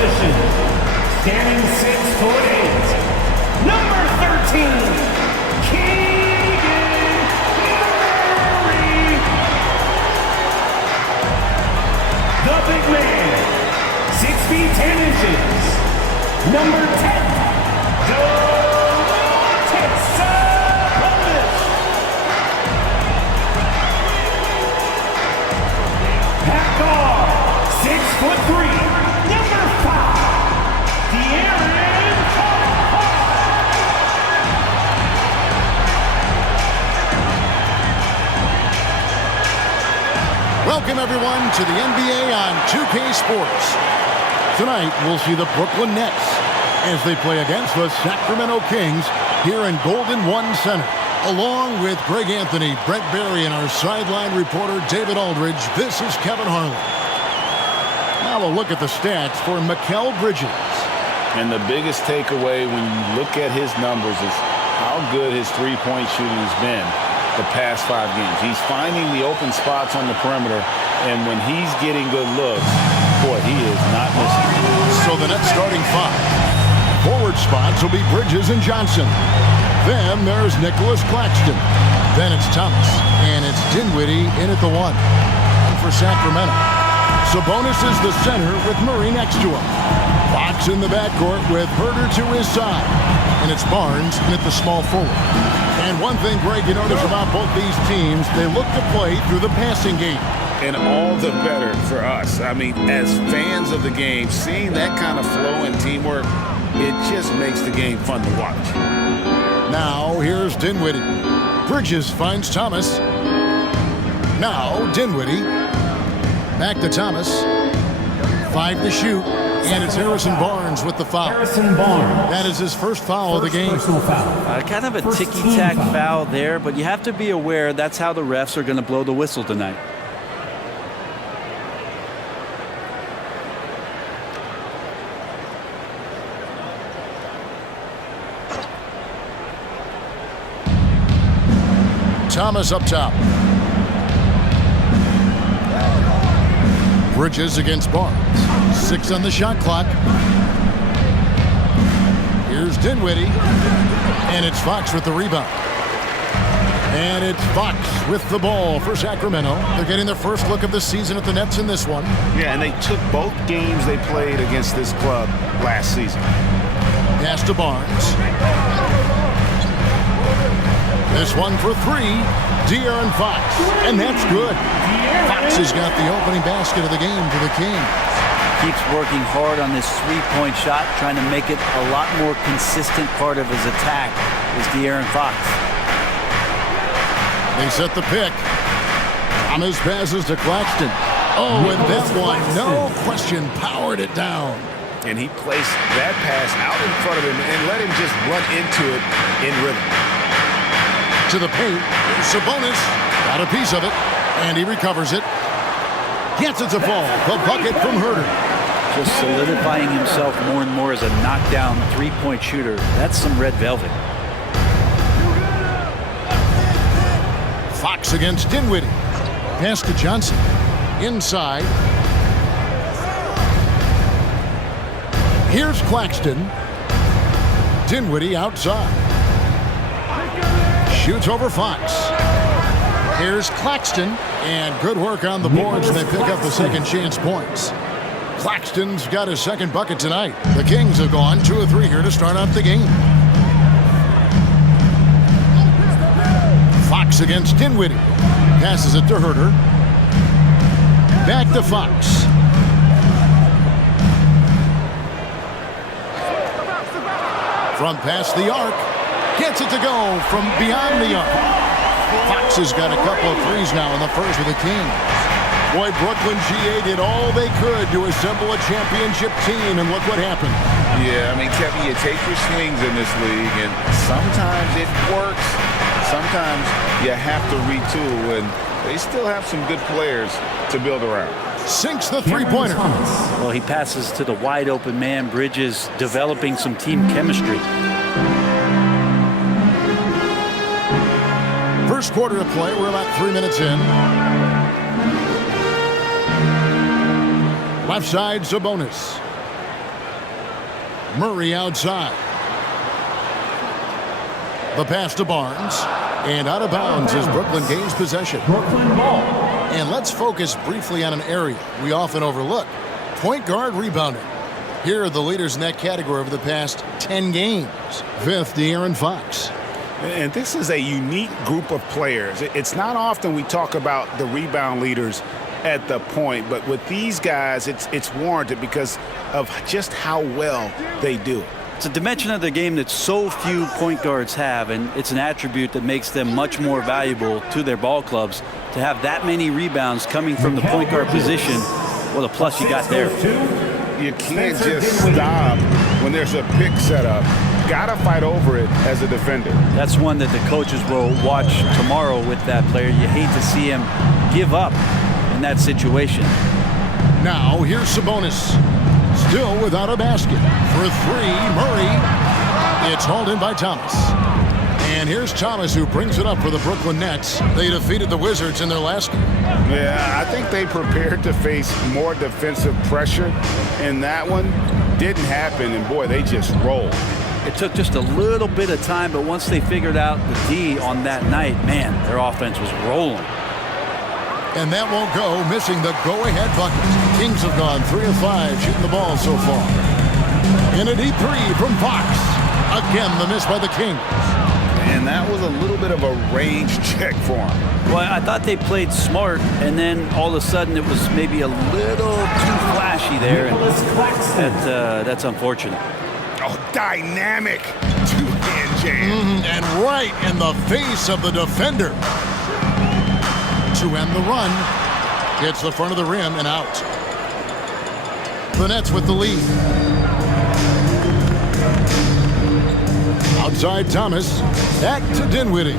position, standing 6'8", number 13, Keegan Murray. The big man, 6 feet 10 inches, number 10, Welcome, everyone, to the NBA on 2K Sports. Tonight, we'll see the Brooklyn Nets as they play against the Sacramento Kings here in Golden One Center. Along with Greg Anthony, Brent Barry, and our sideline reporter, David Aldridge, this is Kevin Harlan. Now a look at the stats for Mikal Bridges. And the biggest takeaway when you look at his numbers is how good his three-point shooting has been the past 5 games. He's finding the open spots on the perimeter, and when he's getting good looks, boy, he is not missing. So the Nets starting 5. Forward spots will be Bridges and Johnson. Then there's Nicholas Claxton. Then it's Thomas, and it's Dinwiddie in at the 1. And for Sacramento, Sabonis is the center with Murray next to him. Fox in the backcourt with Herter to his side. And it's Barnes in at the small forward. And one thing, Greg, you notice about both these teams, they look to play through the passing game. And all the better for us. I mean, as fans of the game, seeing that kind of flow and teamwork, it just makes the game fun to watch. Now, here's Dinwiddie. Bridges finds Thomas. Now, Dinwiddie. Back to Thomas. 5 to shoot. And it's Harrison Barnes with the foul. Harrison Barnes. That is his first foul of the game. Kind of a ticky-tack foul there, but you have to be aware that's how the refs are going to blow the whistle tonight. Thomas up top. Bridges against Barnes. 6 on the shot clock. Here's Dinwiddie. And it's Fox with the rebound. And it's Fox with the ball for Sacramento. They're getting their first look of the season at the Nets in this one. Yeah, and they took both games they played against this club last season. Pass to Barnes. This one for 3. De'Aaron Fox. And that's good. Fox has got the opening basket of the game for the Kings. Keeps working hard on this three-point shot, trying to make it a lot more consistent part of his attack is De'Aaron Fox. They set the pick. Thomas passes to Claxton. Oh, and that one, no question, powered it down. And he placed that pass out in front of him and let him just run into it in rhythm. To the paint, Sabonis got a piece of it, and he recovers it. Gets it to fall. The bucket from Herter. Just solidifying himself more and more as a knockdown three-point shooter. That's some red velvet. Fox against Dinwiddie. Pass to Johnson. Inside. Here's Claxton. Dinwiddie outside. Shoots over Fox. Here's Claxton. And good work on the boards, and they pick up the second chance points. Claxton's got his second bucket tonight. The Kings have gone 2 of 3 here to start out the game. Fox against Dinwiddie. Passes it to Herter. Back to Fox. From past the arc. Gets it to go from beyond the arc. Fox has got a couple of threes now in the first with the Kings. Boy, Brooklyn GA did all they could to assemble a championship team, and look what happened. Yeah, I mean, Kevin, you take your swings in this league, and sometimes it works. Sometimes you have to retool, and they still have some good players to build around. Sinks the three-pointer. Well, he passes to the wide-open man. Bridges developing some team chemistry. First quarter of play, we're about 3 minutes in. Left side, Sabonis. Murray outside. The pass to Barnes. And out of bounds as Brooklyn gains possession. Brooklyn ball. And let's focus briefly on an area we often overlook. Point guard rebounding. Here are the leaders in that category over the past 10 games. Fifth, De'Aaron Fox. And this is a unique group of players. It's not often we talk about the rebound leaders at the point, but with these guys, it's warranted because of just how well they do. It's a dimension of the game that so few point guards have, and it's an attribute that makes them much more valuable to their ball clubs. To have that many rebounds coming from the point guard position, what a plus you got there. You can't just stop when there's a pick set up. Gotta fight over it as a defender. That's one that the coaches will watch tomorrow with that player. You hate to see him give up in that situation. Now here's Sabonis. Still without a basket. For three, Murray. It's hauled in by Thomas. And here's Thomas, who brings it up for the Brooklyn Nets. They defeated the Wizards in their last game. Yeah, I think they prepared to face more defensive pressure, and that one didn't happen, and boy, they just rolled. It took just a little bit of time, but once they figured out the D on that night, man, their offense was rolling. And that won't go, missing the go-ahead bucket. Kings have gone 3 of 5 shooting the ball so far. And a deep three from Fox. Again, the miss by the Kings. And that was a little bit of a range check for him. Well, I thought they played smart, and then all of a sudden it was maybe a little too flashy there. And that's unfortunate. Oh, dynamic two-hand jam. And right in the face of the defender. To end the run. Hits the front of the rim and out. The Nets with the lead. Outside Thomas. Back to Dinwiddie.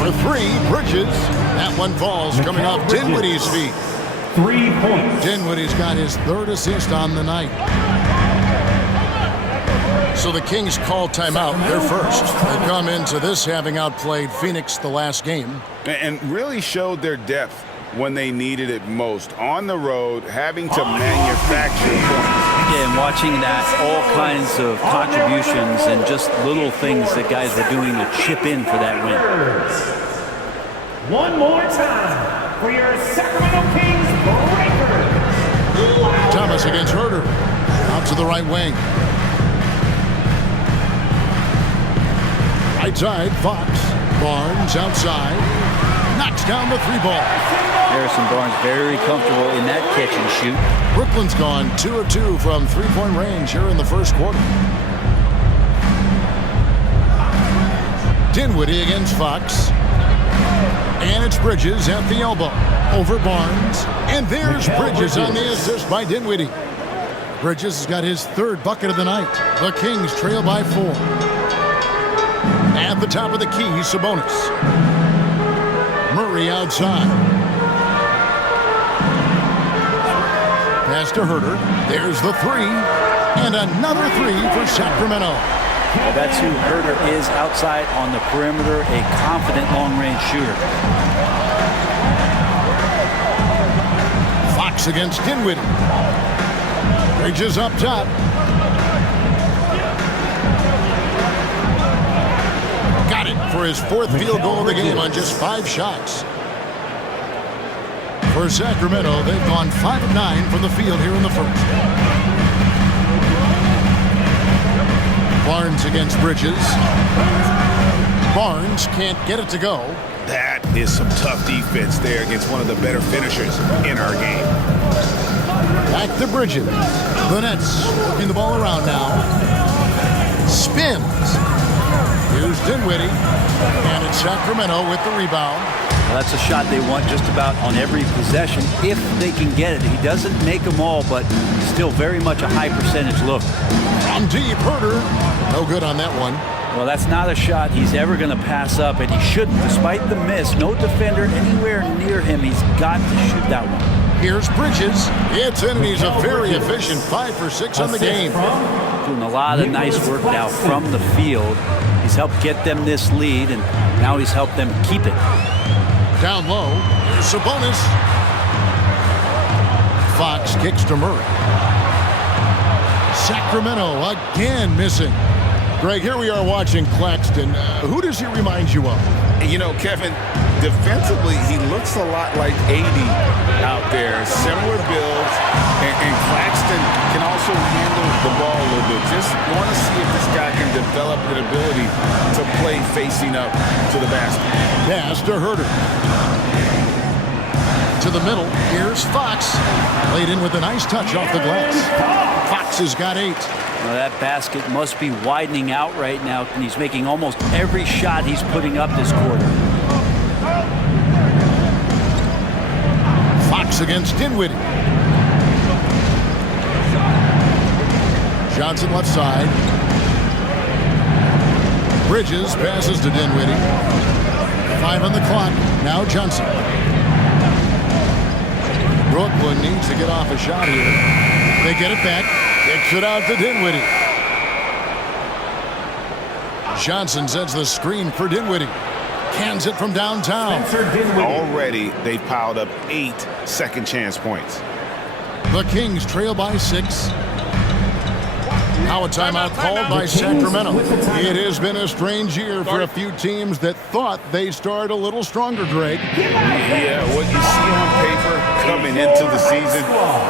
For three, Bridges. That one falls coming off Dinwiddie's feet. 3 points. Dinwiddie's got his third assist on the night. So the Kings call timeout. They're first. They come into this having outplayed Phoenix the last game. And really showed their depth when they needed it most. On the road, having to manufacture points. Yeah, and watching that, all kinds of contributions and just little things that guys were doing to chip in for that win. One more time for your Sacramento Kings breaker. Thomas against Herter. Out to the right wing. Right side, Fox. Barnes outside. Knocks down the three ball. Harrison Barnes very comfortable in that catch and shoot. Brooklyn's gone 2 of 2 from three-point range here in the first quarter. Dinwiddie against Fox. And it's Bridges at the elbow. Over Barnes. And there's Bridges on the assist by Dinwiddie. Bridges has got his third bucket of the night. The Kings trail by 4. At the top of the key, Sabonis. Murray outside. Pass to Herter. There's the three. And another three for Sacramento. Well, that's who Herter is outside on the perimeter, a confident long-range shooter. Fox against Dinwiddie. Bridges up top. Got it for his fourth field goal of the game on just 5 shots. For Sacramento, they've gone 5 of 9 from the field here in the first. Barnes against Bridges. Barnes can't get it to go. That is some tough defense there against one of the better finishers in our game. Back to Bridges. The Nets working the ball around now. Spins. Here's Dinwiddie. And it's Sacramento with the rebound. Well, that's a shot they want just about on every possession if they can get it. He doesn't make them all, but still very much a high percentage look. From deep, Herter. No good on that one. Well, that's not a shot he's ever going to pass up, and he shouldn't. Despite the miss, no defender anywhere near him. He's got to shoot that one. Here's Bridges. It's in, and he's a very efficient 5 for 6 on the game. Doing a lot of nice work now from the field. He's helped get them this lead, and now he's helped them keep it. Down low, here's Sabonis. Fox kicks to Murray. Sacramento again missing. Greg, here we are watching Claxton. Who does he remind you of? You know, Kevin, defensively, he looks a lot like 80 out there. Similar builds, and Claxton can also handle the ball a little bit. Just want to see if this guy can develop an ability to play facing up to the basket. Pass to Herder. To the middle, here's Fox. Laid in with a nice touch off the glass. Fox has got 8. Now that basket must be widening out right now, and he's making almost every shot he's putting up this quarter. Fox against Dinwiddie. Johnson left side. Bridges passes to Dinwiddie. 5 on the clock. Now Johnson. Brooklyn needs to get off a shot here. They get it back. Kicks it out to Dinwiddie. Johnson sets the screen for Dinwiddie. Cans it from downtown. Already, they've piled up 8 second chance points. The Kings trail by 6. Now a timeout called by Sacramento. It has been a strange year for a few teams that thought they started a little stronger, Greg. Yeah, what you see on paper coming into the season,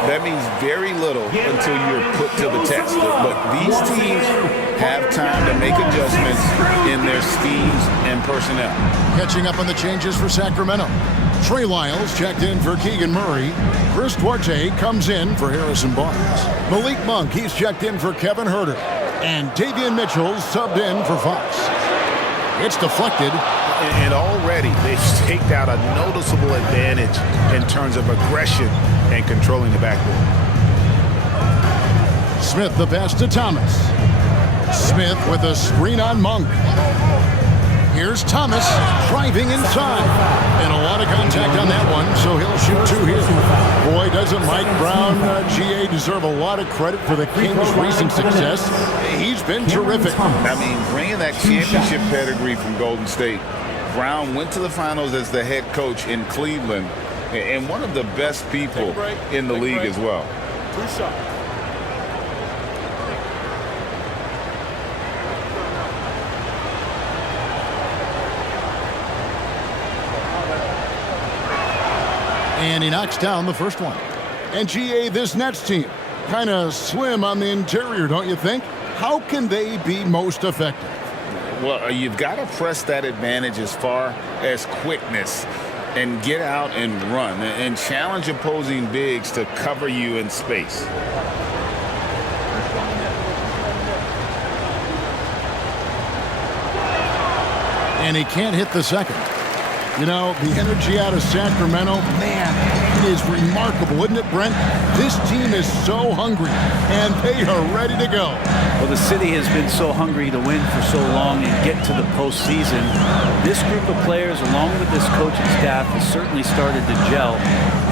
that means very little until you're put to the test. But these teams have time to make adjustments in their schemes and personnel. Catching up on the changes for Sacramento. Trey Lyles checked in for Keegan Murray. Chris Duarte comes in for Harrison Barnes. Malik Monk, he's checked in for Kevin Herder. And Davian Mitchell subbed in for Fox. It's deflected. And already they've staked out a noticeable advantage in terms of aggression and controlling the backboard. Smith the pass to Thomas. Smith with a screen on Monk. Here's Thomas driving inside. And a lot of contact on that one, so he'll shoot 2 here. Boy, doesn't Mike Brown, GA, deserve a lot of credit for the Kings' recent success. He's been terrific. I mean, bringing that championship pedigree from Golden State, Brown went to the finals as the head coach in Cleveland, and one of the best people in the league as well. 2 shots. And he knocks down the first one. And GA, this Nets team, kind of slim on the interior, don't you think? How can they be most effective? Well, you've got to press that advantage as far as quickness and get out and run and challenge opposing bigs to cover you in space. And he can't hit the second. You know, the energy out of Sacramento, man, it is remarkable, isn't it, Brent? This team is so hungry, and they are ready to go. Well, the city has been so hungry to win for so long and get to the postseason. This group of players, along with this coaching staff, has certainly started to gel,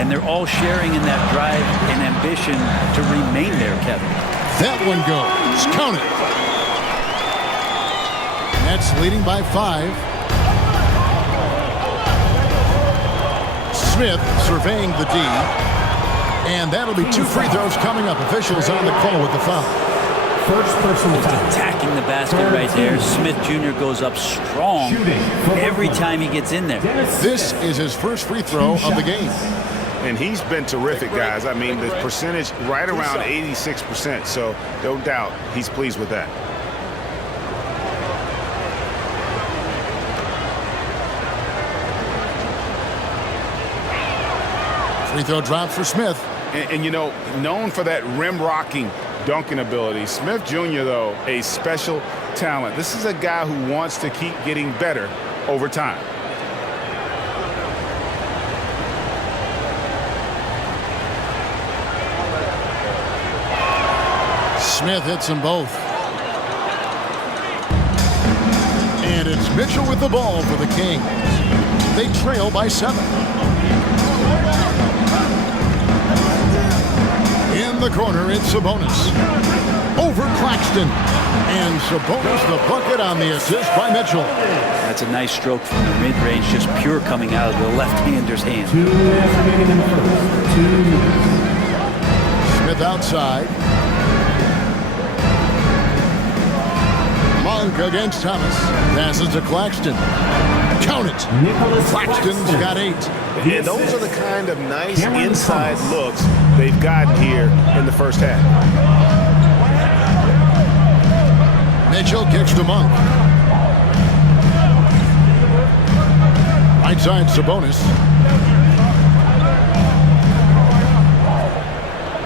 and they're all sharing in that drive and ambition to remain there, Kevin. That one goes. Count it. Nets leading by 5. Smith surveying the D. And that'll be 2 free throws coming up. Officials on the call with the foul. First personal foul. Attacking the basket right there. Smith Jr. goes up strong every time he gets in there. This is his first free throw of the game. And he's been terrific, guys. I mean, the percentage right around 86%, so no doubt he's pleased with that. Free throw drops for Smith. And you know, known for that rim-rocking dunking ability. Smith Jr., though, a special talent. This is a guy who wants to keep getting better over time. Smith hits them both. And it's Mitchell with the ball for the Kings. They trail by 7. In the corner, it's Sabonis. Over Claxton. And Sabonis the bucket on the assist by Mitchell. That's a nice stroke from the mid-range, just pure coming out of the left-hander's hand. 2 minutes remaining in the first. 2 minutes. Smith outside. Monk against Thomas. Passes to Claxton. Count it. Claxton's got 8. And those are the kind of nice inside looks they've gotten here in the first half. Mitchell kicks to Monk. Right side, Sabonis.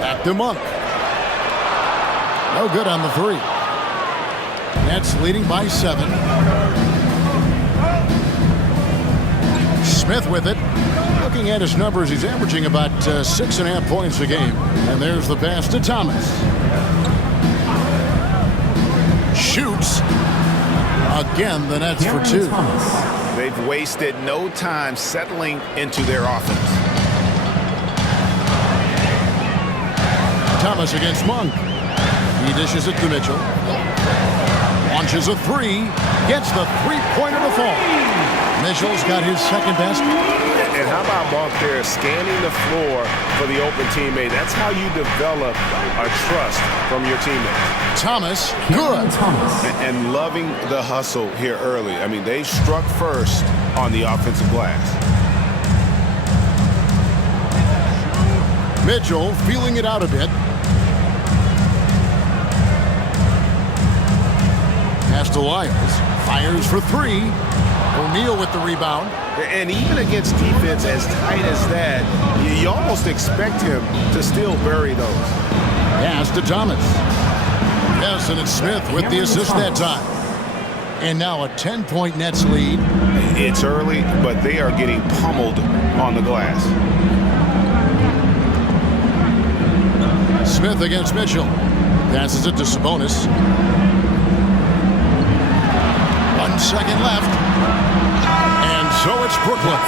Back to Monk. No good on the 3. Nets leading by 7. Smith with it. Looking at his numbers, he's averaging about 6.5 points a game. And there's the pass to Thomas. Shoots. Again, the Nets for 2. They've wasted no time settling into their offense. Thomas against Monk. He dishes it to Mitchell. Launches a 3. Gets the three-pointer to fall. Mitchell's got his second basket. And how about Monk there scanning the floor for the open teammate? That's how you develop a trust from your teammates. Thomas, good. And loving the hustle here early. I mean, they struck first on the offensive glass. Mitchell feeling it out a bit. Pass to Lyles. Fires for 3. O'Neal with the rebound. And even against defense as tight as that, you almost expect him to still bury those. Pass to Thomas. Yes, and it's Smith with the assist that time. And now a 10-point Nets lead. It's early, but they are getting pummeled on the glass. Smith against Mitchell. Passes it to Sabonis. 1 second left. And so it's Brooklyn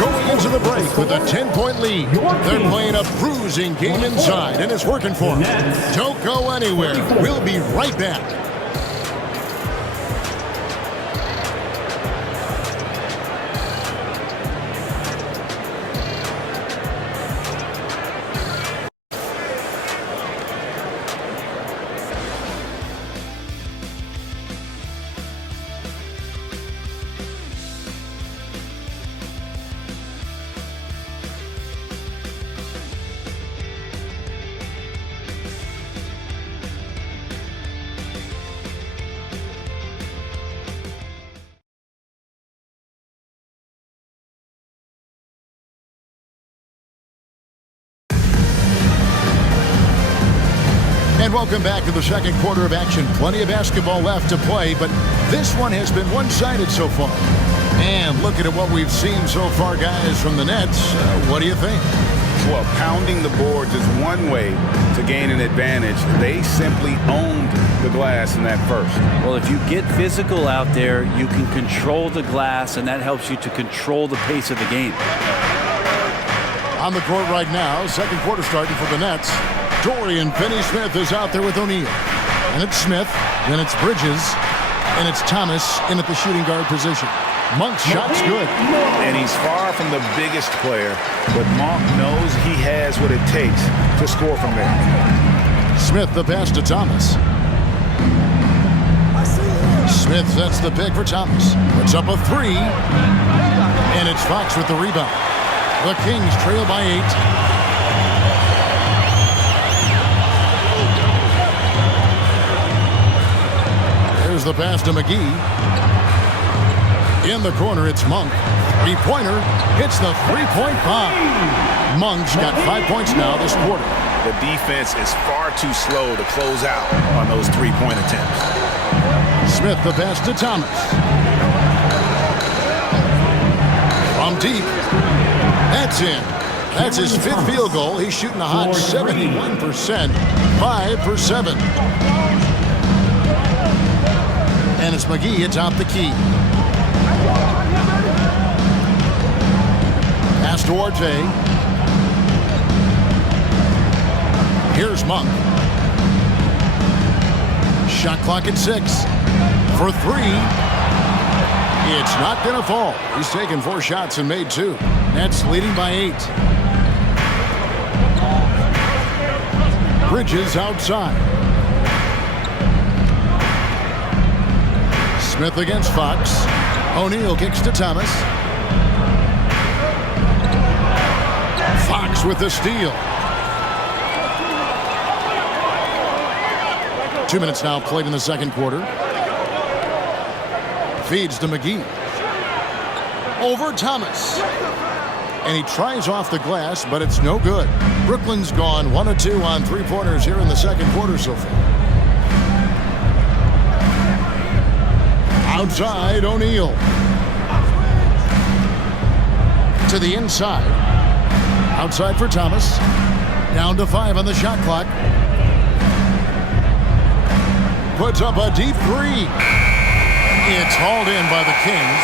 going into the break with a 10-point lead. They're playing a bruising game inside, and it's working for them. Don't go anywhere. We'll be right back. And welcome back to the second quarter of action. Plenty of basketball left to play, but this one has been one-sided so far. And looking at what we've seen so far, guys, from the Nets, what do you think? Well, pounding the boards is one way to gain an advantage. They simply owned the glass in that first. Well, if you get physical out there, you can control the glass, and that helps you to control the pace of the game. On the court right now, second quarter starting for the Nets. Dorian Finney-Smith is out there with O'Neal. And it's Smith, then it's Bridges, and it's Thomas in at the shooting guard position. Monk's shot's good. And he's far from the biggest player, but Monk knows he has what it takes to score from there. Smith the pass to Thomas. Smith sets the pick for Thomas. Puts up a 3. And it's Fox with the rebound. The Kings trail by 8. There's the pass to McGee. In the corner, it's Monk. Three-pointer hits the three-point bomb. Monk's got 5 points now this quarter. The defense is far too slow to close out on those three-point attempts. Smith the pass to Thomas. From deep. That's in. That's his 5th field goal. He's shooting a hot 71%. 5 for 7. And it's McGee atop the key. Pass to Arte. Here's Monk. Shot clock at 6. For 3. It's not going to fall. He's taken 4 shots and made 2. Nets leading by 8. Bridges outside. Smith against Fox. O'Neal kicks to Thomas. Fox with the steal. 2 minutes now played in the second quarter. Feeds to McGee. Over Thomas. And he tries off the glass, but it's no good. Brooklyn's gone 1 of 2 on three-pointers here in the second quarter so far. Outside, O'Neal. To the inside. Outside for Thomas. Down to 5 on the shot clock. Puts up a deep three. It's hauled in by the Kings.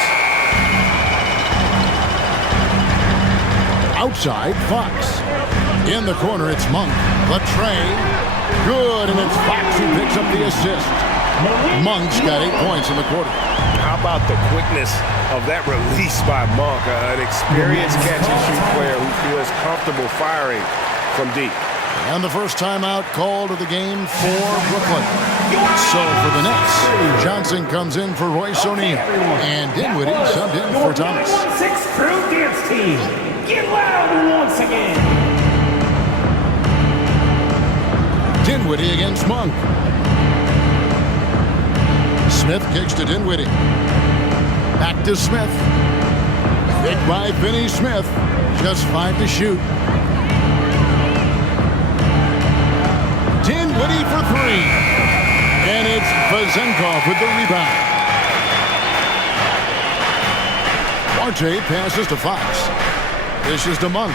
Outside, Fox. In the corner, it's Monk. The tray. Good, and it's Fox who picks up the assist. Monk's got 8 points in the quarter. How about the quickness of that release by Monk? An experienced catch-and-shoot player who feels comfortable firing from deep. And the first timeout called of the game for Brooklyn. So for the Nets, Johnson comes in for Royce O'Neal. And Dinwiddie subbed in for Thomas. 6 crew dance team. Get loud once again. Dinwiddie against Monk. Smith kicks to Dinwiddie. Back to Smith. Picked by Finney Smith. Just 5 to shoot. Dinwiddie for 3. And it's Vezenkov with the rebound. Duarte passes to Fox. This is to Monk.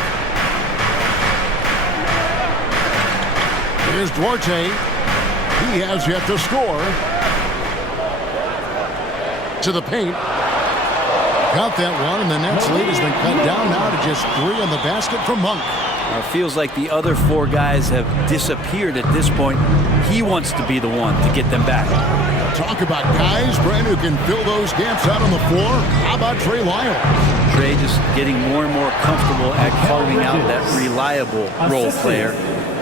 Here's Duarte. He has yet to score. To the paint. Got that one, and the Nets lead has been cut down now to just 3 on the basket from Monk. It feels like the other 4 guys have disappeared at this point. He wants to be the one to get them back. Talk about guys, Brent, who can fill those gaps out on the floor. How about Trey Lyles? Trey just getting more and more comfortable at carving out that reliable role player.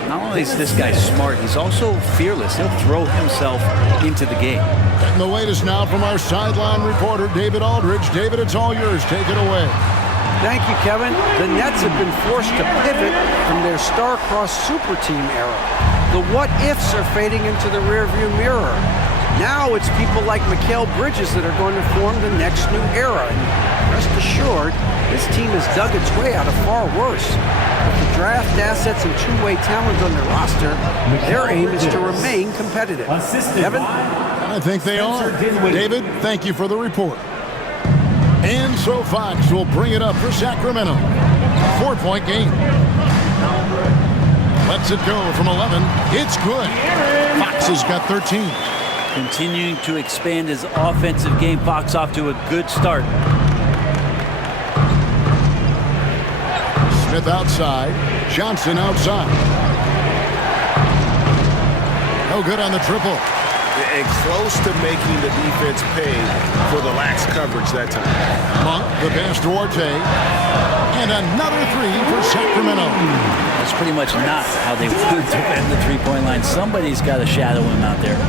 Not only is this guy smart, he's also fearless. He'll throw himself into the game. And the latest now from our sideline reporter, David Aldridge. David, it's all yours. Take it away. Thank you, Kevin. The Nets have been forced to pivot from their star-crossed super team era. The what-ifs are fading into the rearview mirror. Now it's people like Mikal Bridges that are going to form the next new era. And rest assured, this team has dug its way out of far worse. With the draft assets and two-way talent on their roster, their aim is to remain competitive. Kevin? I think they are. David, thank you for the report. And so Fox will bring it up for Sacramento. 4-point game. Lets it go from 11. It's good. Fox has got 13. Continuing to expand his offensive game. Fox off to a good start. Smith outside. Johnson outside. No good on the triple. And close to making the defense pay for the lax coverage that time. Monk, the pass to Duarte. And another 3 for Sacramento. That's pretty much not how they would defend the three-point line. Somebody's got to shadow him out there.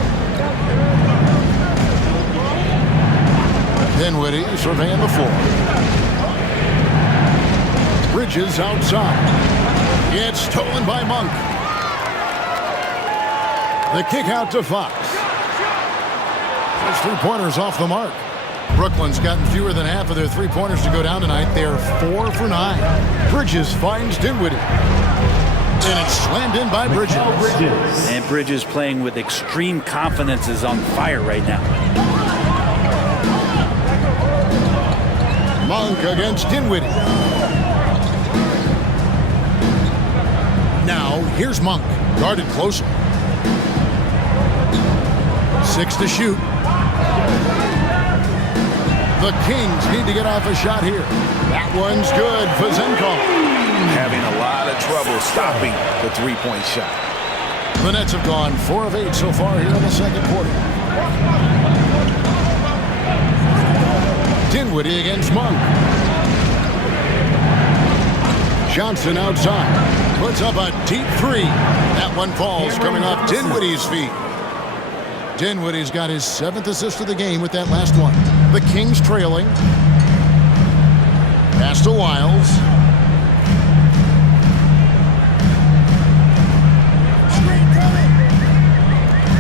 Dinwiddie surveying the floor. Bridges outside. It's stolen by Monk. The kick out to Fox. Those three-pointers off the mark. Brooklyn's gotten fewer than half of their three-pointers to go down tonight. They're 4 for 9. Bridges finds Dinwiddie. And it's slammed in by Bridges. And Bridges playing with extreme confidence is on fire right now. Monk against Dinwiddie. Now, here's Monk. Guarded closer. 6 to shoot. The Kings need to get off a shot here. That one's good. Vezenkov having a lot of trouble stopping the three-point shot. The Nets have gone 4 of 8 so far here in the second quarter. Dinwiddie against Monk. Johnson outside. Puts up a deep 3. That one falls coming off Dinwiddie's feet. Dinwiddie's got his 7th assist of the game with that last one. The Kings trailing. Pass to Wiles.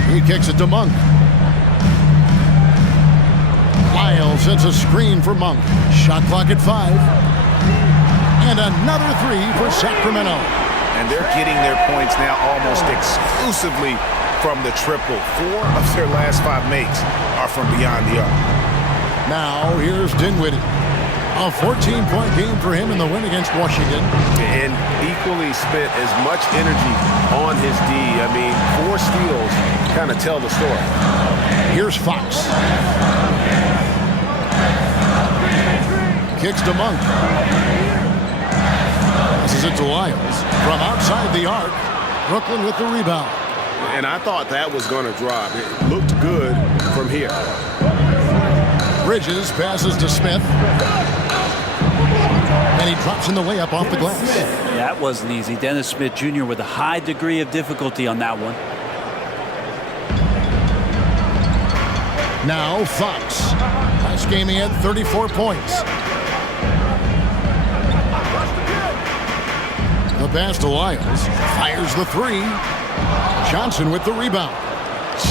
He kicks it to Monk. Wiles sets a screen for Monk. Shot clock at 5. And another 3 for Sacramento. And they're getting their points now almost exclusively from the triple. 4 of their last 5 makes are from beyond the arc. Now here's Dinwiddie. A 14-point game for him in the win against Washington. And equally spent as much energy on his D. I mean, 4 steals kind of tell the story. Here's Fox. Kicks to Monk. Passes it to Wiles. From outside the arc, Brooklyn with the rebound. And I thought that was going to drop. It looked good from here. Bridges passes to Smith. And he drops in the layup off the glass. That wasn't easy. Dennis Smith Jr. with a high degree of difficulty on that one. Now Fox. Last game he had 34 points. The pass to Wiles. Fires the 3. Johnson with the rebound.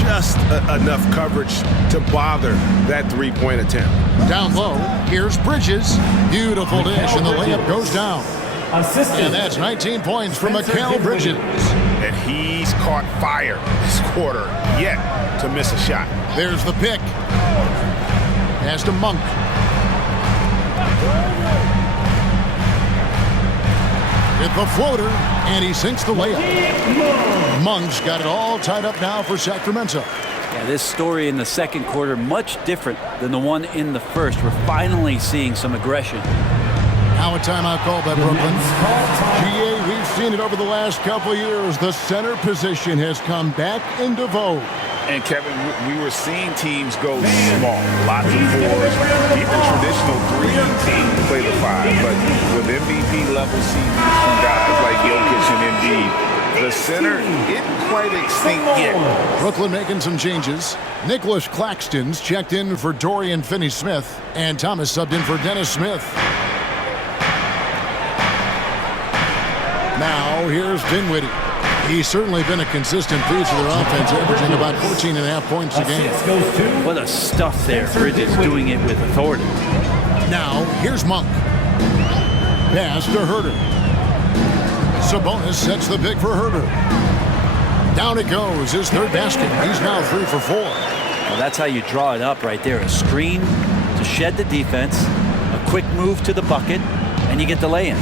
Just enough coverage to bother that 3-point attempt. Down low, here's Bridges. Beautiful dish, and the layup goes down. And that's 19 points from Mikal Bridges. And he's caught fire this quarter, yet to miss a shot. There's the pick. Pass to Monk. With the floater, and he sinks the layup. Monk's got it all tied up now for Sacramento. Yeah, this story in the second quarter much different than the one in the first. We're finally seeing some aggression. Now a timeout called by Brooklyn. GA, we've seen it over the last couple years. The center position has come back into vogue. And Kevin, we were seeing teams go small, lots of 4s, even traditional 3 teams play the 5. But with MVP level seasons from guys like Jokic and Embiid, the center isn't quite extinct yet. Brooklyn making some changes. Nicholas Claxton's checked in for Dorian Finney-Smith, and Thomas subbed in for Dennis Smith. Now here's Dinwiddie. He's certainly been a consistent piece of their offense, averaging about 14.5 points a game. What a stuff there. Bridges doing it with authority. Now, here's Monk. Pass to Herter. Sabonis sets the pick for Herter. Down it goes, his 3rd basket. He's now 3 for 4. Well, that's how you draw it up right there. A screen to shed the defense, a quick move to the bucket, and you get the lay-in.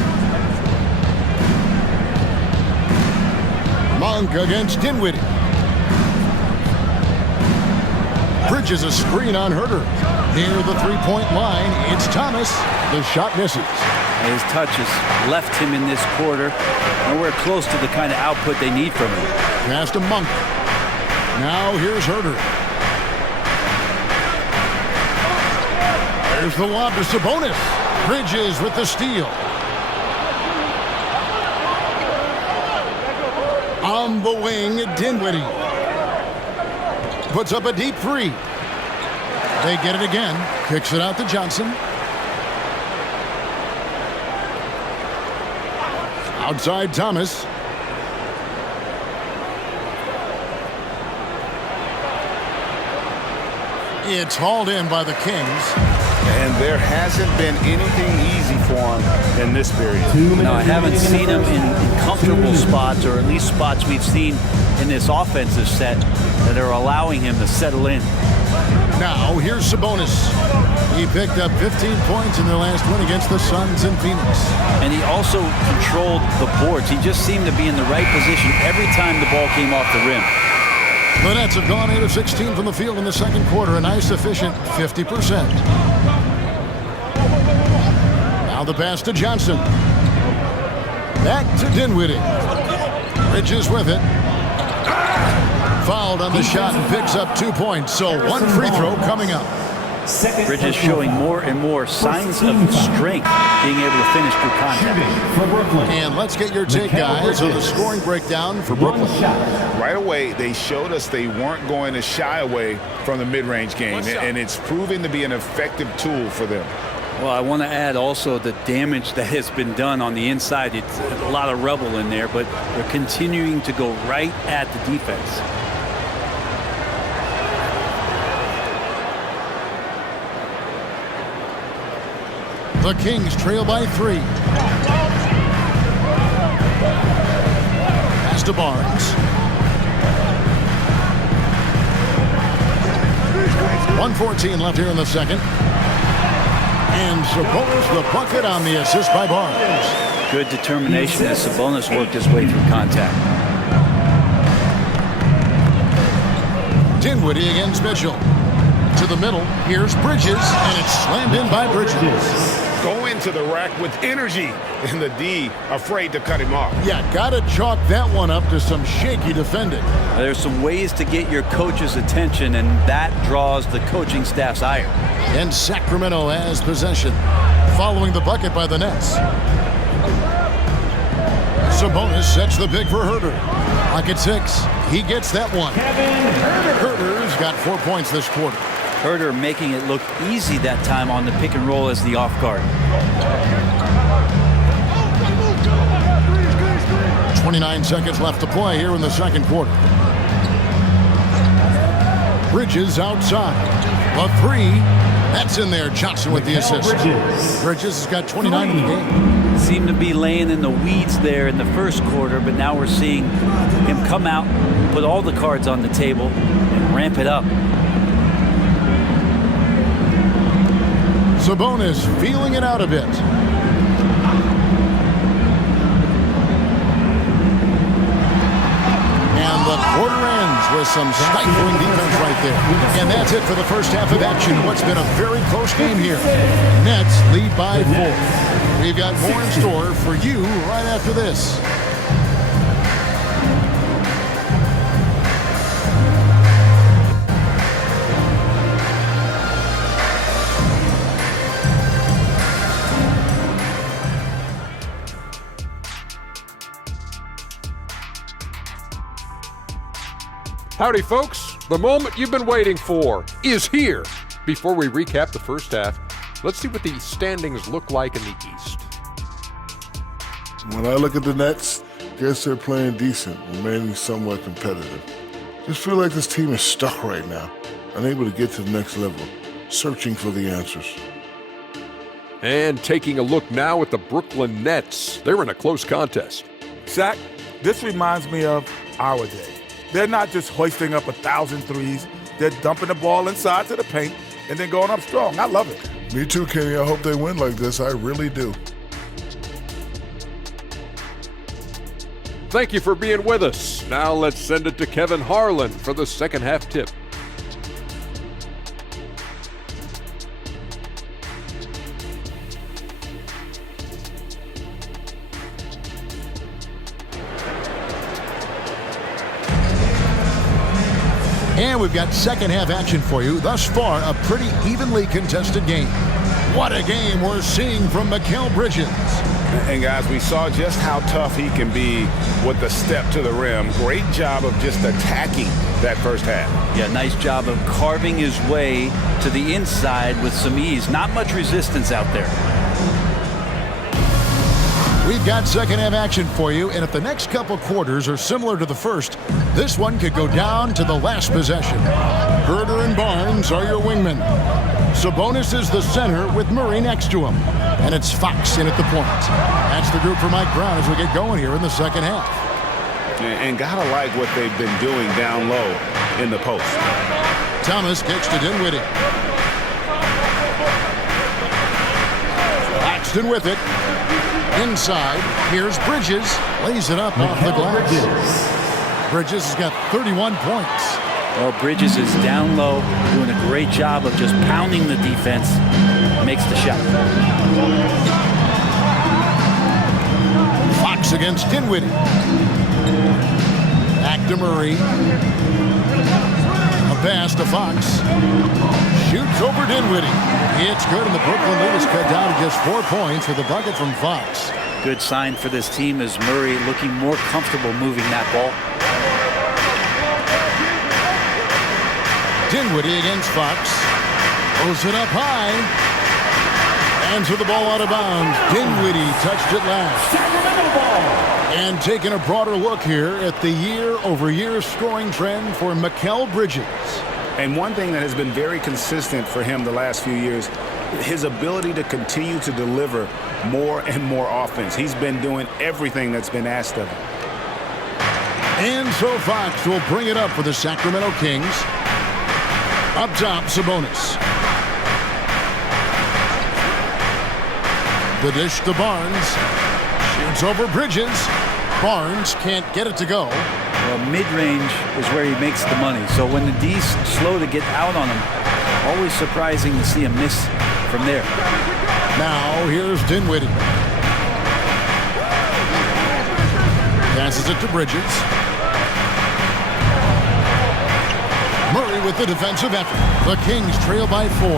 Monk against Dinwiddie. Bridges a screen on Herter. Near the 3-point line, it's Thomas. The shot misses. His touches left him in this quarter. Nowhere close to the kind of output they need from him. Pass to Monk. Now here's Herter. There's the lob to Sabonis. Bridges with the steal. On the wing, Dinwiddie puts up a deep 3. They get it again. Kicks it out to Johnson. Outside Thomas. It's hauled in by the Kings. And there hasn't been anything easy for him in this period. No, I haven't seen him in comfortable spots, or at least spots we've seen in this offensive set that are allowing him to settle in. Now, here's Sabonis. He picked up 15 points in their last win against the Suns in Phoenix. And he also controlled the boards. He just seemed to be in the right position every time the ball came off the rim. The Nets have gone 8 of 16 from the field in the second quarter, a nice efficient 50%. Now the pass to Johnson. Back to Dinwiddie. Bridges with it. Fouled on the shot and picks up 2 points, so 1 free throw coming up. Bridges showing more and more signs of strength, being able to finish through contact. For Brooklyn. And let's get your take, guys, of the scoring breakdown for Brooklyn. Right away, they showed us they weren't going to shy away from the mid-range game, and it's proving to be an effective tool for them. Well, I want to add also the damage that has been done on the inside. It's a lot of rubble in there, but they're continuing to go right at the defense. The Kings trail by 3. Pass to Barnes. 1:14 left here in the second. And Sabonis the bucket on the assist by Barnes. Good determination as Sabonis worked his way through contact. Dinwiddie against Mitchell. To the middle, here's Bridges, and it's slammed in by Bridges. Go into the rack with energy, and the D afraid to cut him off. Yeah, gotta chalk that one up to some shaky defending. There's some ways to get your coach's attention, and that draws the coaching staff's ire. And Sacramento has possession, following the bucket by the Nets. Sabonis sets the big for Herter. Pocket 6. He gets that one. Herter's got 4 points this quarter. Herter making it look easy that time on the pick and roll as the off guard. 29 seconds left to play here in the second quarter. Bridges outside. A 3. That's in there. Johnson with the assist. Bridges has got 29 in the game. Seemed to be laying in the weeds there in the first quarter, but now we're seeing him come out, put all the cards on the table, and ramp it up. Sabonis feeling it out a bit. And the quarter ends with some stifling defense right there. And that's it for the first half of action. What's been a very close game here. Nets lead by 4. We've got more in store for you right after this. Howdy, folks. The moment you've been waiting for is here. Before we recap the first half, let's see what the standings look like in the East. When I look at the Nets, guess they're playing decent, remaining somewhat competitive. Just feel like this team is stuck right now, unable to get to the next level, searching for the answers. And taking a look now at the Brooklyn Nets. They're in a close contest. Zach, this reminds me of our day. They're not just hoisting up 1,000 threes. They're dumping the ball inside to the paint and then going up strong. I love it. Me too, Kenny. I hope they win like this. I really do. Thank you for being with us. Now let's send it to Kevin Harlan for the second half tip. And we've got second half action for you. Thus far, a pretty evenly contested game. What a game we're seeing from Mikal Bridges. And guys, we saw just how tough he can be with the step to the rim. Great job of just attacking that first half. Yeah, nice job of carving his way to the inside with some ease. Not much resistance out there. We've got second half action for you, and if the next couple quarters are similar to the first, this one could go down to the last possession. Herter and Barnes are your wingmen. Sabonis is the center with Murray next to him. And it's Fox in at the point. That's the group for Mike Brown as we get going here in the second half. And gotta like what they've been doing down low in the post. Thomas kicks to Dinwiddie. Paxton with it. Inside, here's Bridges. Lays it up off the glass. Bridges has got 31 points. Well, Bridges is down low, doing a great job of just pounding the defense. Makes the shot. Fox against Dinwiddie. Back to Murray. A pass to Fox. Shoots over Dinwiddie. It's good, and the Brooklyn lead is cut down to just 4 points with a bucket from Fox. Good sign for this team is Murray looking more comfortable moving that ball. Dinwiddie against Fox. Throws it up high. And to the ball out of bounds. Dinwiddie touched it last. Sacramento ball. And taking a broader look here at the year-over-year scoring trend for Mikal Bridges. And one thing that has been very consistent for him the last few years, his ability to continue to deliver more and more offense. He's been doing everything that's been asked of him. And so Fox will bring it up for the Sacramento Kings. Up top, Sabonis. The dish to Barnes. Shoots over Bridges. Barnes can't get it to go. Well, mid-range is where he makes the money. So when the D's slow to get out on him, always surprising to see him miss from there. Now here's Dinwiddie. Passes it to Bridges. Murray with the defensive effort. The Kings trail by 4.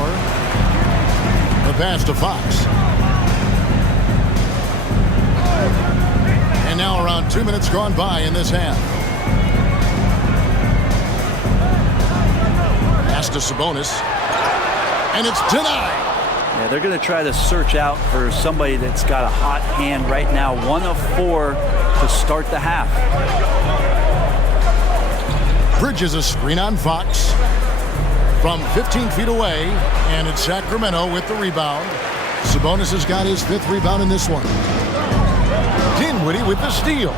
The pass to Fox. And now around 2 minutes gone by in this half. Pass to Sabonis. And it's denied. Yeah, they're going to try to search out for somebody that's got a hot hand right now. 1 of 4 to start the half. Bridges a screen on Fox from 15 feet away, and it's Sacramento with the rebound. Sabonis has got his 5th rebound in this one. Dinwiddie with the steal.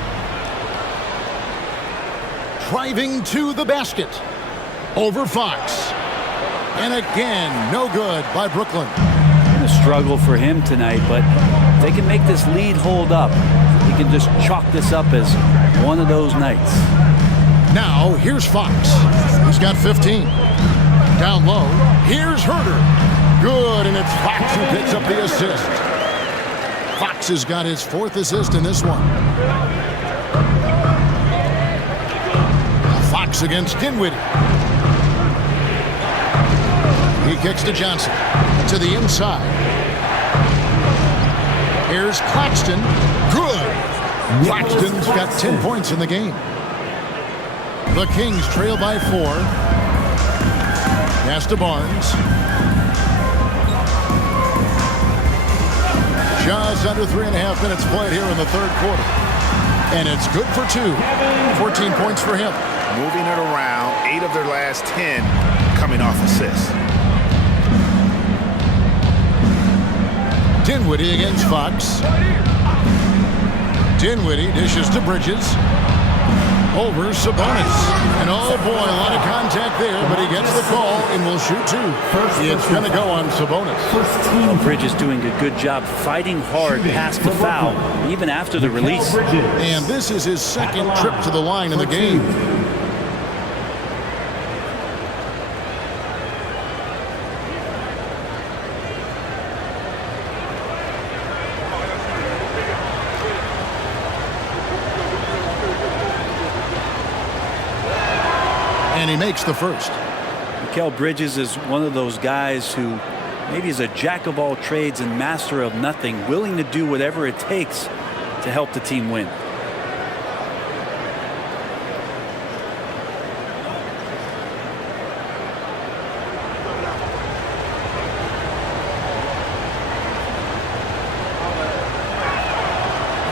Driving to the basket. Over Fox. And again, no good by Brooklyn. A struggle for him tonight, but if they can make this lead hold up, he can just chalk this up as one of those nights. Now, here's Fox. He's got 15. Down low, here's Herter. Good, and it's Fox who picks up the assist. Fox has got his 4th assist in this one. Fox against Dinwiddie. He kicks to Johnson. To the inside. Here's Claxton. Good. Claxton's got 10 points in the game. The Kings trail by 4. Pass to Barnes. Just under 3.5 minutes played here in the 3rd quarter. And it's good for 2. 14 points for him. Moving it around, 8 of their last 10 coming off assists. Dinwiddie against Fox. Dinwiddie dishes to Bridges. Over Sabonis. And oh boy, a lot of contact there, but he gets the call and will shoot 2. It's going to go on Sabonis. Well, Bridges doing a good job fighting hard past the foul, even after the release. And this is his 2nd trip to the line in the game. And he makes the first. Mikal Bridges is one of those guys who maybe is a jack of all trades and master of nothing, willing to do whatever it takes to help the team win.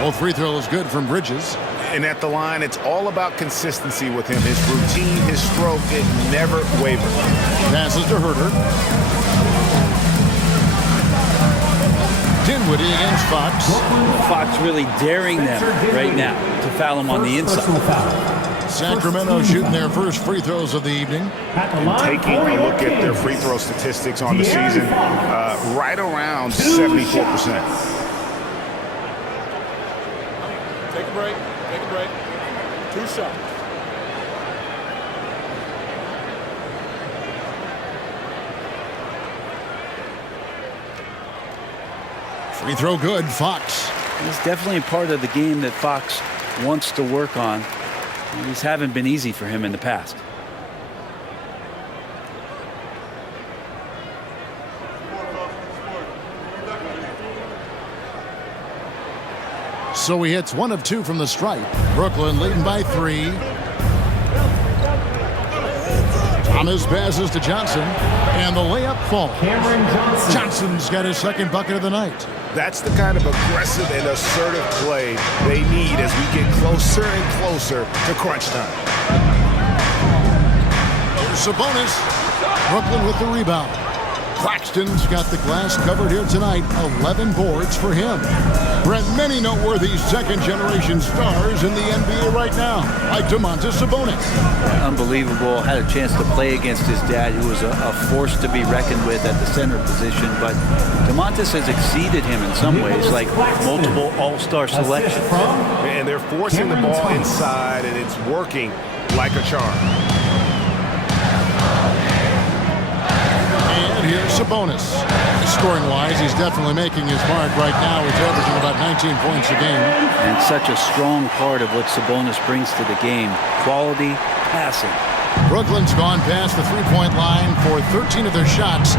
Both free throws good from Bridges. And at the line, it's all about consistency with him. His routine, his stroke, it never wavers. Passes to Herter. Dinwiddie against Fox. Fox really daring them right now to foul him on the inside. Sacramento shooting their first free throws of the evening. And taking a look at their free throw statistics on the season, right around 74%. Take a break. Take a break. 2 shots. Free throw good, Fox. It's definitely a part of the game that Fox wants to work on. These haven't been easy for him in the past. So he hits 1 of 2 from the stripe. Brooklyn leading by 3. Thomas passes to Johnson, and the layup falls. Cameron Johnson. Johnson's got his second bucket of the night. That's the kind of aggressive and assertive play they need as we get closer and closer to crunch time. Here's Sabonis. Brooklyn with the rebound. Claxton's got the glass covered here tonight. 11 boards for him. Brent, many noteworthy second-generation stars in the NBA right now, like Domantas Sabonis. Unbelievable. Had a chance to play against his dad, who was a force to be reckoned with at the center position. But Domantas has exceeded him in some ways, like multiple all-star selections. And they're forcing the ball inside, and it's working like a charm. And here's Sabonis. Scoring-wise, he's definitely making his mark right now. He's averaging about 19 points a game. And such a strong part of what Sabonis brings to the game. Quality passing. Brooklyn's gone past the three-point line for 13 of their shots,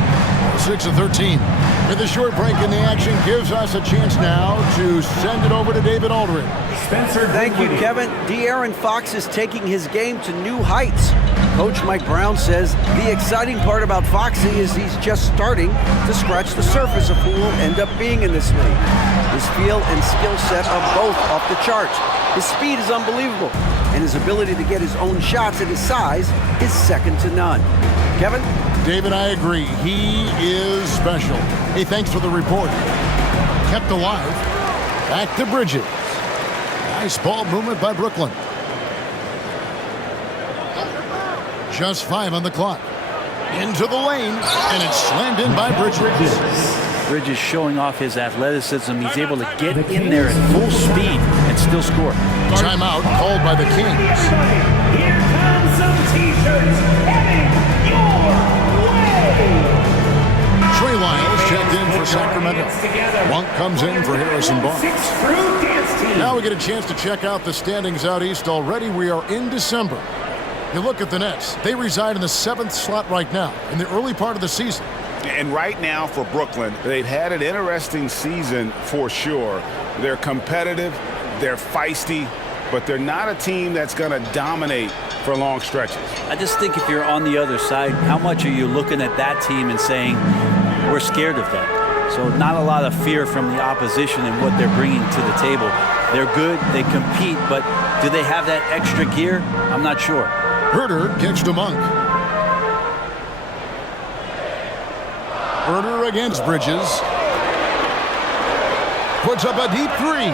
6 of 13. And the short break in the action gives us a chance now to send it over to David Aldridge. Spencer. Thank you, Kevin. De'Aaron Fox is taking his game to new heights. Coach Mike Brown says the exciting part about Foxy is he's just starting to scratch the surface of who will end up being in this league. His feel and skill set are both off the charts. His speed is unbelievable, and his ability to get his own shots at his size is second to none. Kevin? David, I agree. He is special. Hey, thanks for the report. Kept alive. Back to Bridges. Nice ball movement by Brooklyn. Just 5 on the clock. Into the lane, and it's slammed in by Bridges. Bridges showing off his athleticism. He's able to get in there at full speed and still score. Timeout called by the Kings. Here comes some T-shirts heading your way. Trey Lyles checked in for Sacramento. Monk comes in for Harrison Barnes. Six-crew dance team. Now we get a chance to check out the standings out east. Already we are in December. You look at the Nets. They reside in the 7th slot right now in the early part of the season. And right now for Brooklyn, they've had an interesting season for sure. They're competitive, they're feisty, but they're not a team that's going to dominate for long stretches. I just think if you're on the other side, how much are you looking at that team and saying, we're scared of them? So not a lot of fear from the opposition and what they're bringing to the table. They're good, they compete, but do they have that extra gear? I'm not sure. Herter kicks to Monk. Herter against Bridges. Puts up a deep 3.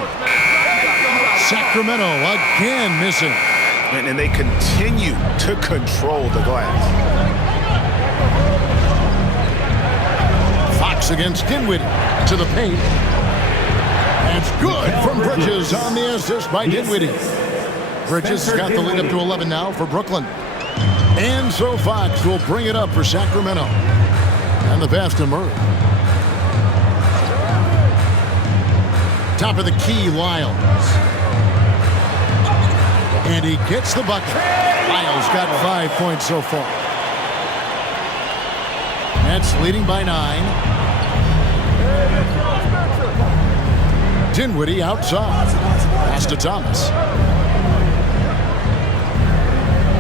Sacramento again missing. And they continue to control the glass. Fox against Dinwiddie to the paint. That's good from Bridges on the assist by Dinwiddie. Bridges has got the lead up to 11 now for Brooklyn. And so Fox will bring it up for Sacramento. And the pass to Murray. Top of the key, Lyles. And he gets the bucket. Lyles got 5 points so far. Nets leading by 9. Dinwiddie outside. Pass to Thomas.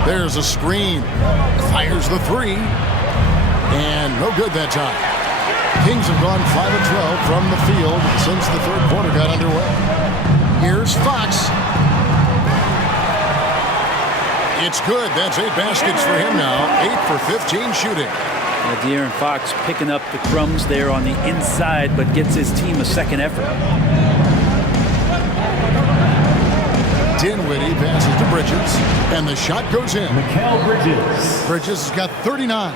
There's a screen. Fires the 3. And no good that time. Kings have gone 5 of 12 from the field since the third quarter got underway. Here's Fox. It's good. That's 8 baskets for him now. 8 for 15 shooting. De'Aaron Fox picking up the crumbs there on the inside, but gets his team a second effort. Dinwiddie passes to Bridges, and the shot goes in. Mikal Bridges. Bridges has got 39.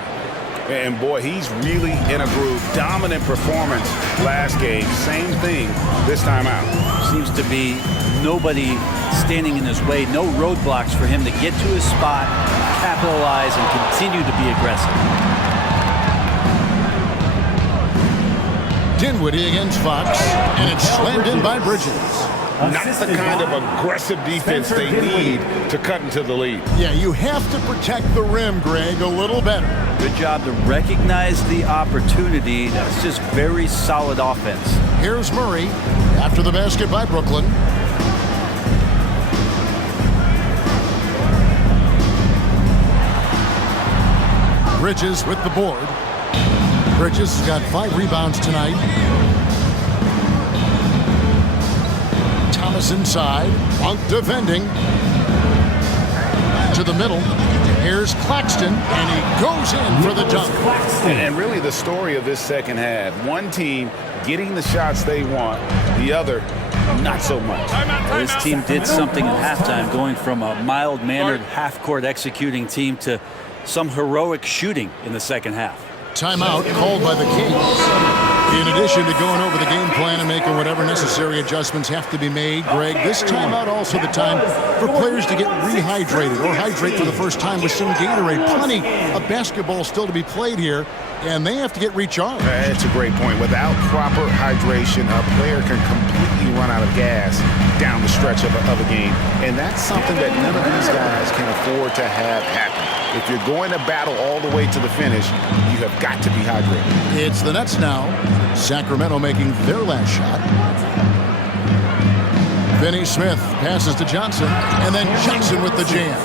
And boy, he's really in a groove. Dominant performance last game. Same thing this time out. Seems to be nobody standing in his way. No roadblocks for him to get to his spot, capitalize, and continue to be aggressive. Dinwiddie against Fox, and it's slammed in by Bridges. not the kind of aggressive defense they need to cut into the lead. Yeah, you have to protect the rim, Greg, a little better. Good job to recognize the opportunity. That's just very solid offense. Here's Murray after the basket by Brooklyn. Bridges with the board. Bridges has got 5 rebounds tonight. Thomas inside. Monk defending. To the middle. Here's Claxton, and he goes in for the dunk. And really the story of this second half, one team getting the shots they want, the other not so much. This team did something at halftime, going from a mild-mannered half-court executing team to some heroic shooting in the second half. Timeout called by the Kings. In addition to going over the game plan and making whatever necessary adjustments have to be made, Greg, this timeout also the time for players to get rehydrated or hydrate for the first time with some Gatorade. Plenty of basketball still to be played here, and they have to get recharged. That's a great point. Without proper hydration, a player can completely run out of gas down the stretch of a game. And that's something that none of these guys can afford to have happen. If you're going to battle all the way to the finish, you have got to be hydrated. It's the Nets now. Sacramento making their last shot. Finney Smith passes to Johnson, and then Johnson with the jam.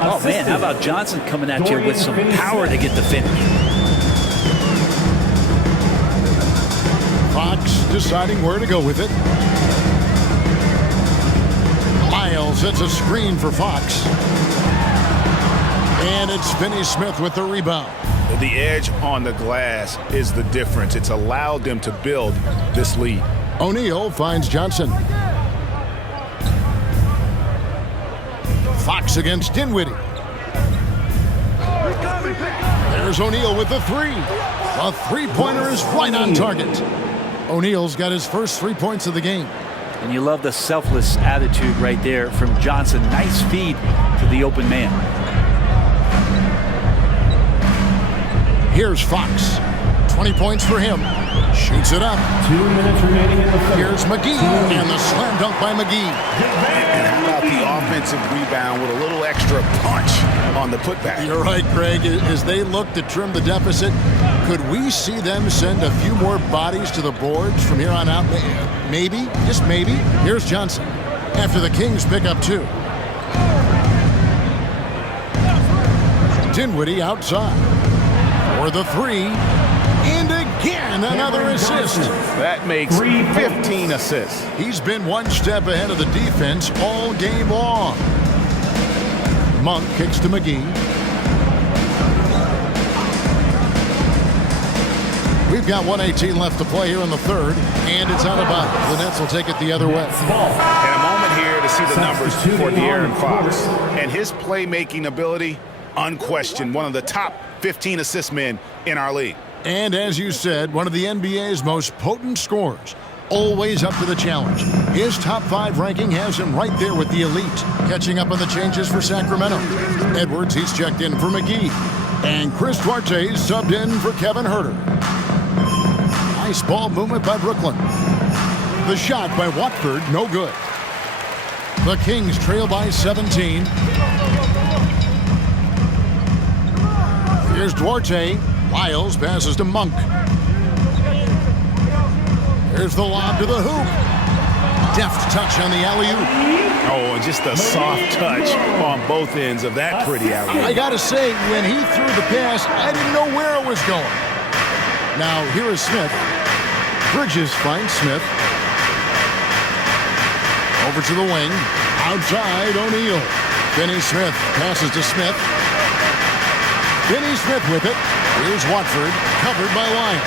Oh, man, how about Johnson coming at you with some power to get the finish? Fox deciding where to go with it. Miles, it's a screen for Fox. And it's Finney Smith with the rebound. The edge on the glass is the difference. It's allowed them to build this lead. O'Neal finds Johnson. Fox against Dinwiddie. There's O'Neal with the 3. A three-pointer is right on target. O'Neal's got his first 3 points of the game. And you love the selfless attitude right there from Johnson. Nice feed to the open man. Here's Fox. 20 points for him. Shoots it up. 2 minutes remaining in the third. Here's McGee, and the slam dunk by McGee. And how about the offensive rebound with a little extra punch on the putback? You're right, Greg. As they look to trim the deficit, could we see them send a few more bodies to the boards from here on out? Maybe, just maybe. Here's Johnson after the Kings pick up 2. Dinwiddie outside. For the 3, and again another assist. That makes 15 assists. He's been one step ahead of the defense all game long. Monk kicks to McGee. We've got 1:18 left to play here in the third, and it's out of bounds. The Nets will take it the other way. And a moment here to see the numbers for De'Aaron Fox. And his playmaking ability, unquestioned, one of the top 15 assist men in our league. And as you said, one of the NBA's most potent scorers. Always up to the challenge. His top 5 ranking has him right there with the elite. Catching up on the changes for Sacramento. Edwards, he's checked in for McGee. And Chris Duarte's subbed in for Kevin Huerter. Nice ball movement by Brooklyn. The shot by Watford, no good. The Kings trail by 17. Here's Duarte. Lyles passes to Monk. Here's the lob to the hoop. Deft touch on the alley-oop. Oh, and just a soft touch on both ends of that pretty alley-oop. I gotta say, when he threw the pass, I didn't know where it was going. Now, here is Smith. Bridges finds Smith. Over to the wing. Outside, O'Neal. Finney Smith passes to Smith. Finney Smith with it. Here's Watford, covered by Lyons.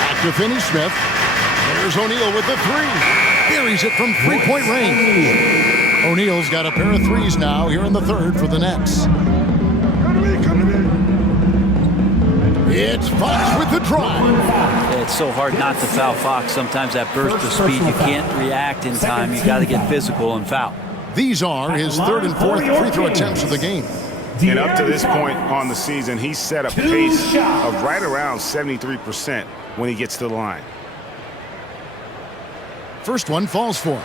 Back to Finney Smith. There's O'Neal with the 3. Buries it from three-point range. O'Neal's got a pair of 3s now here in the third for the Nets. It's Fox with the drive. It's so hard not to foul Fox. Sometimes that burst of speed, you can't react in time. You got to get physical and foul. These are his 3rd and 4th free throw attempts of the game. And up to this point on the season, he's set a pace of right around 73% when he gets to the line. First one falls for him.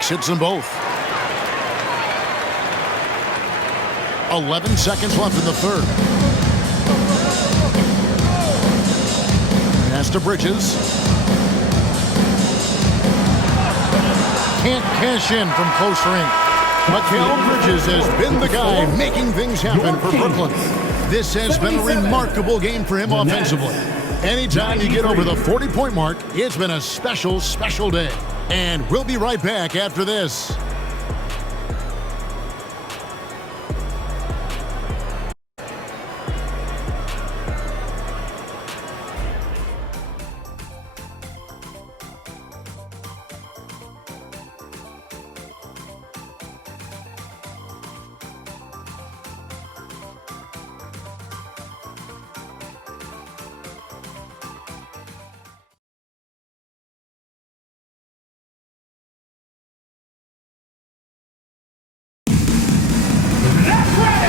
Fox hits them both. 11 seconds left in the third. Pass to Bridges. Can't cash in from close range. Mikal Bridges has been the guy making things happen for Brooklyn. This has been a remarkable game for him offensively. Anytime you get over the 40-point mark, it's been a special, special day. And we'll be right back after this.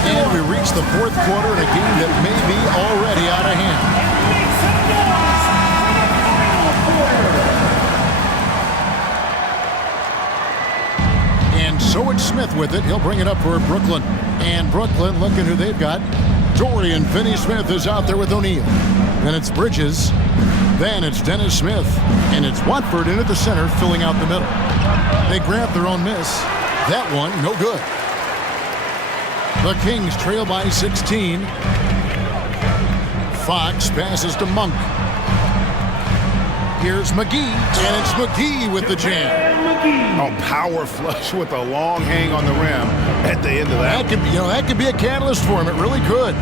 And we reach the fourth quarter in a game that may be already out of hand. And so it's Smith with it. He'll bring it up for Brooklyn. And Brooklyn, looking who they've got. Dorian Finney-Smith is out there with O'Neal. Then it's Bridges. Then it's Dennis Smith. And it's Watford in at the center, filling out the middle. They grab their own miss. That one, no good. The Kings trail by 16. Fox passes to Monk. Here's McGee, and it's McGee with the jam. A power flush with a long hang on the rim at the end of that. That could be a catalyst for him. It really could.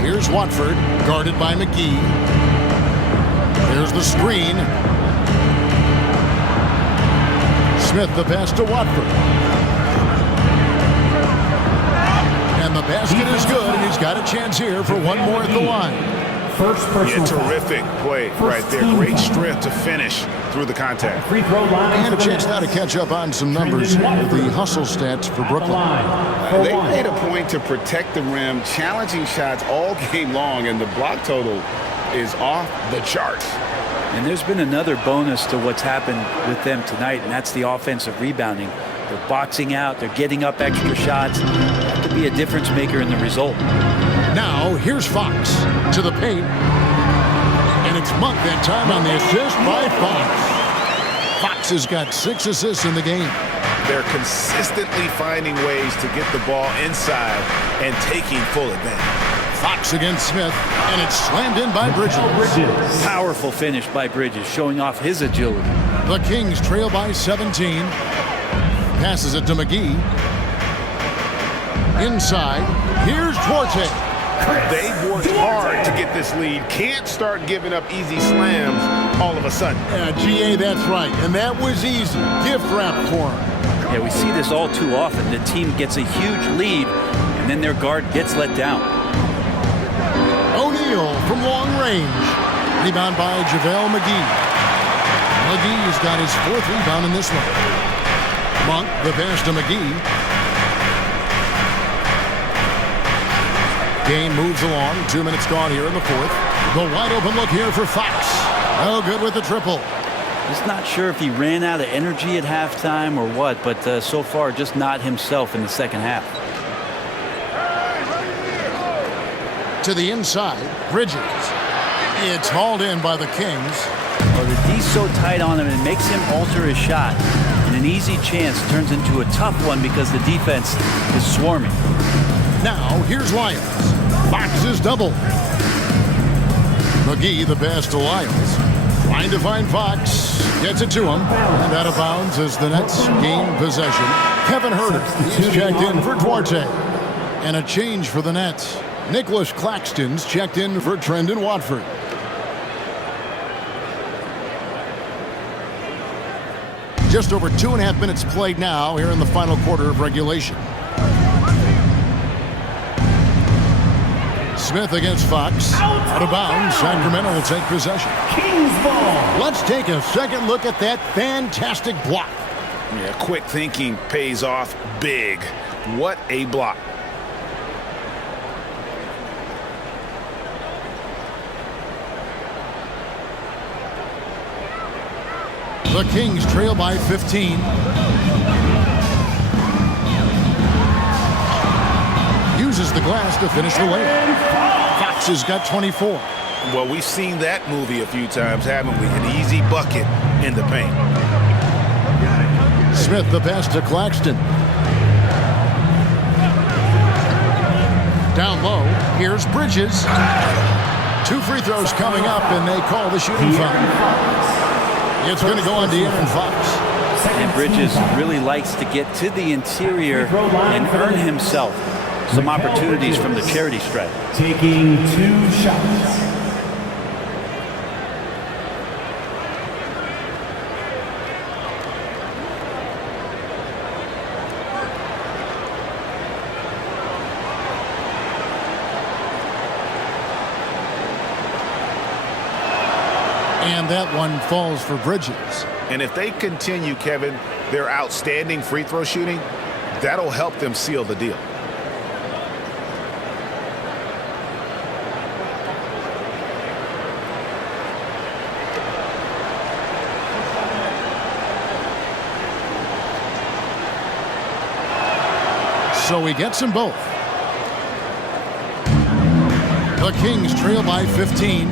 Here's Watford, guarded by McGee. There's the screen. Smith the pass to Watford. And the basket is good, and he's got a chance here for one more at the line. First personal terrific play right there. Great strength to finish through the contact. Free throw line. And a chance now to catch up on some numbers with the hustle stats for Brooklyn. They made a point to protect the rim, challenging shots all game long, and the block total is off the charts. And there's been another bonus to what's happened with them tonight, and that's the offensive rebounding. They're boxing out. They're getting up extra shots. That could be a difference maker in the result. Now, here's Fox to the paint. And it's Monk that time on the assist by Fox. Fox has got 6 assists in the game. They're consistently finding ways to get the ball inside and taking full advantage. Fox against Smith, and it's slammed in by Bridges. Powerful finish by Bridges, showing off his agility. The Kings trail by 17. Passes it to McGee. Inside, here's Duarte. They've worked hard to get this lead. Can't start giving up easy slams all of a sudden. Yeah, GA, that's right. And that was easy. Gift wrap for him. Yeah, we see this all too often. The team gets a huge lead, and then their guard gets let down. O'Neal from long range. Rebound by JaVale McGee. McGee's got his 4th rebound in this one. Monk, the pass to McGee. Game moves along. 2 minutes gone here in the 4th. The wide open look here for Fox. Oh, good with the triple. Just not sure if he ran out of energy at halftime or what, but so far just not himself in the second half. To the inside, Bridges. It's hauled in by the Kings. Oh, the D's so tight on him, it makes him alter his shot. And an easy chance turns into a tough one because the defense is swarming. Now, here's Lyles. Fox is double. McGee, the pass to Lyles. Trying to find Fox. Gets it to him. And out of bounds as the Nets gain possession. Kevin Huerter, he's checked in for Duarte. And a change for the Nets. Nicholas Claxton's checked in for Trendon Watford. Just over 2.5 minutes played now here in the final quarter of regulation. Smith against Fox. Out of bounds. Sacramento will take possession. Kings ball. Let's take a second look at that fantastic block. Yeah, quick thinking pays off big. What a block. The Kings trail by 15. Uses the glass to finish the layup. Fox has got 24. Well, we've seen that movie a few times, haven't we? An easy bucket in the paint. Smith the pass to Claxton. Down low, here's Bridges. 2 free throws coming up, and they call the shooting foul. It's going to go on De'Aaron Fox. And Bridges really likes to get to the interior and earn himself some opportunities from the charity stripe. Taking 2 shots. And that one falls for Bridges. And if they continue, Kevin, their outstanding free throw shooting, that'll help them seal the deal. So he gets them both. The Kings trail by 15.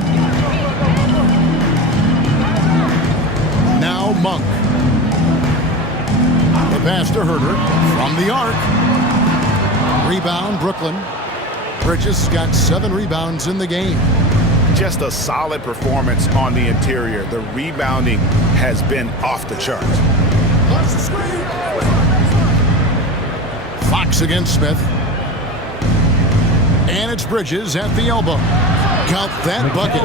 Now Monk. The pass to Herter from the arc. Rebound, Brooklyn. Bridges has got 7 rebounds in the game. Just a solid performance on the interior. The rebounding has been off the charts. Fox against Smith. And it's Bridges at the elbow. Count that bucket.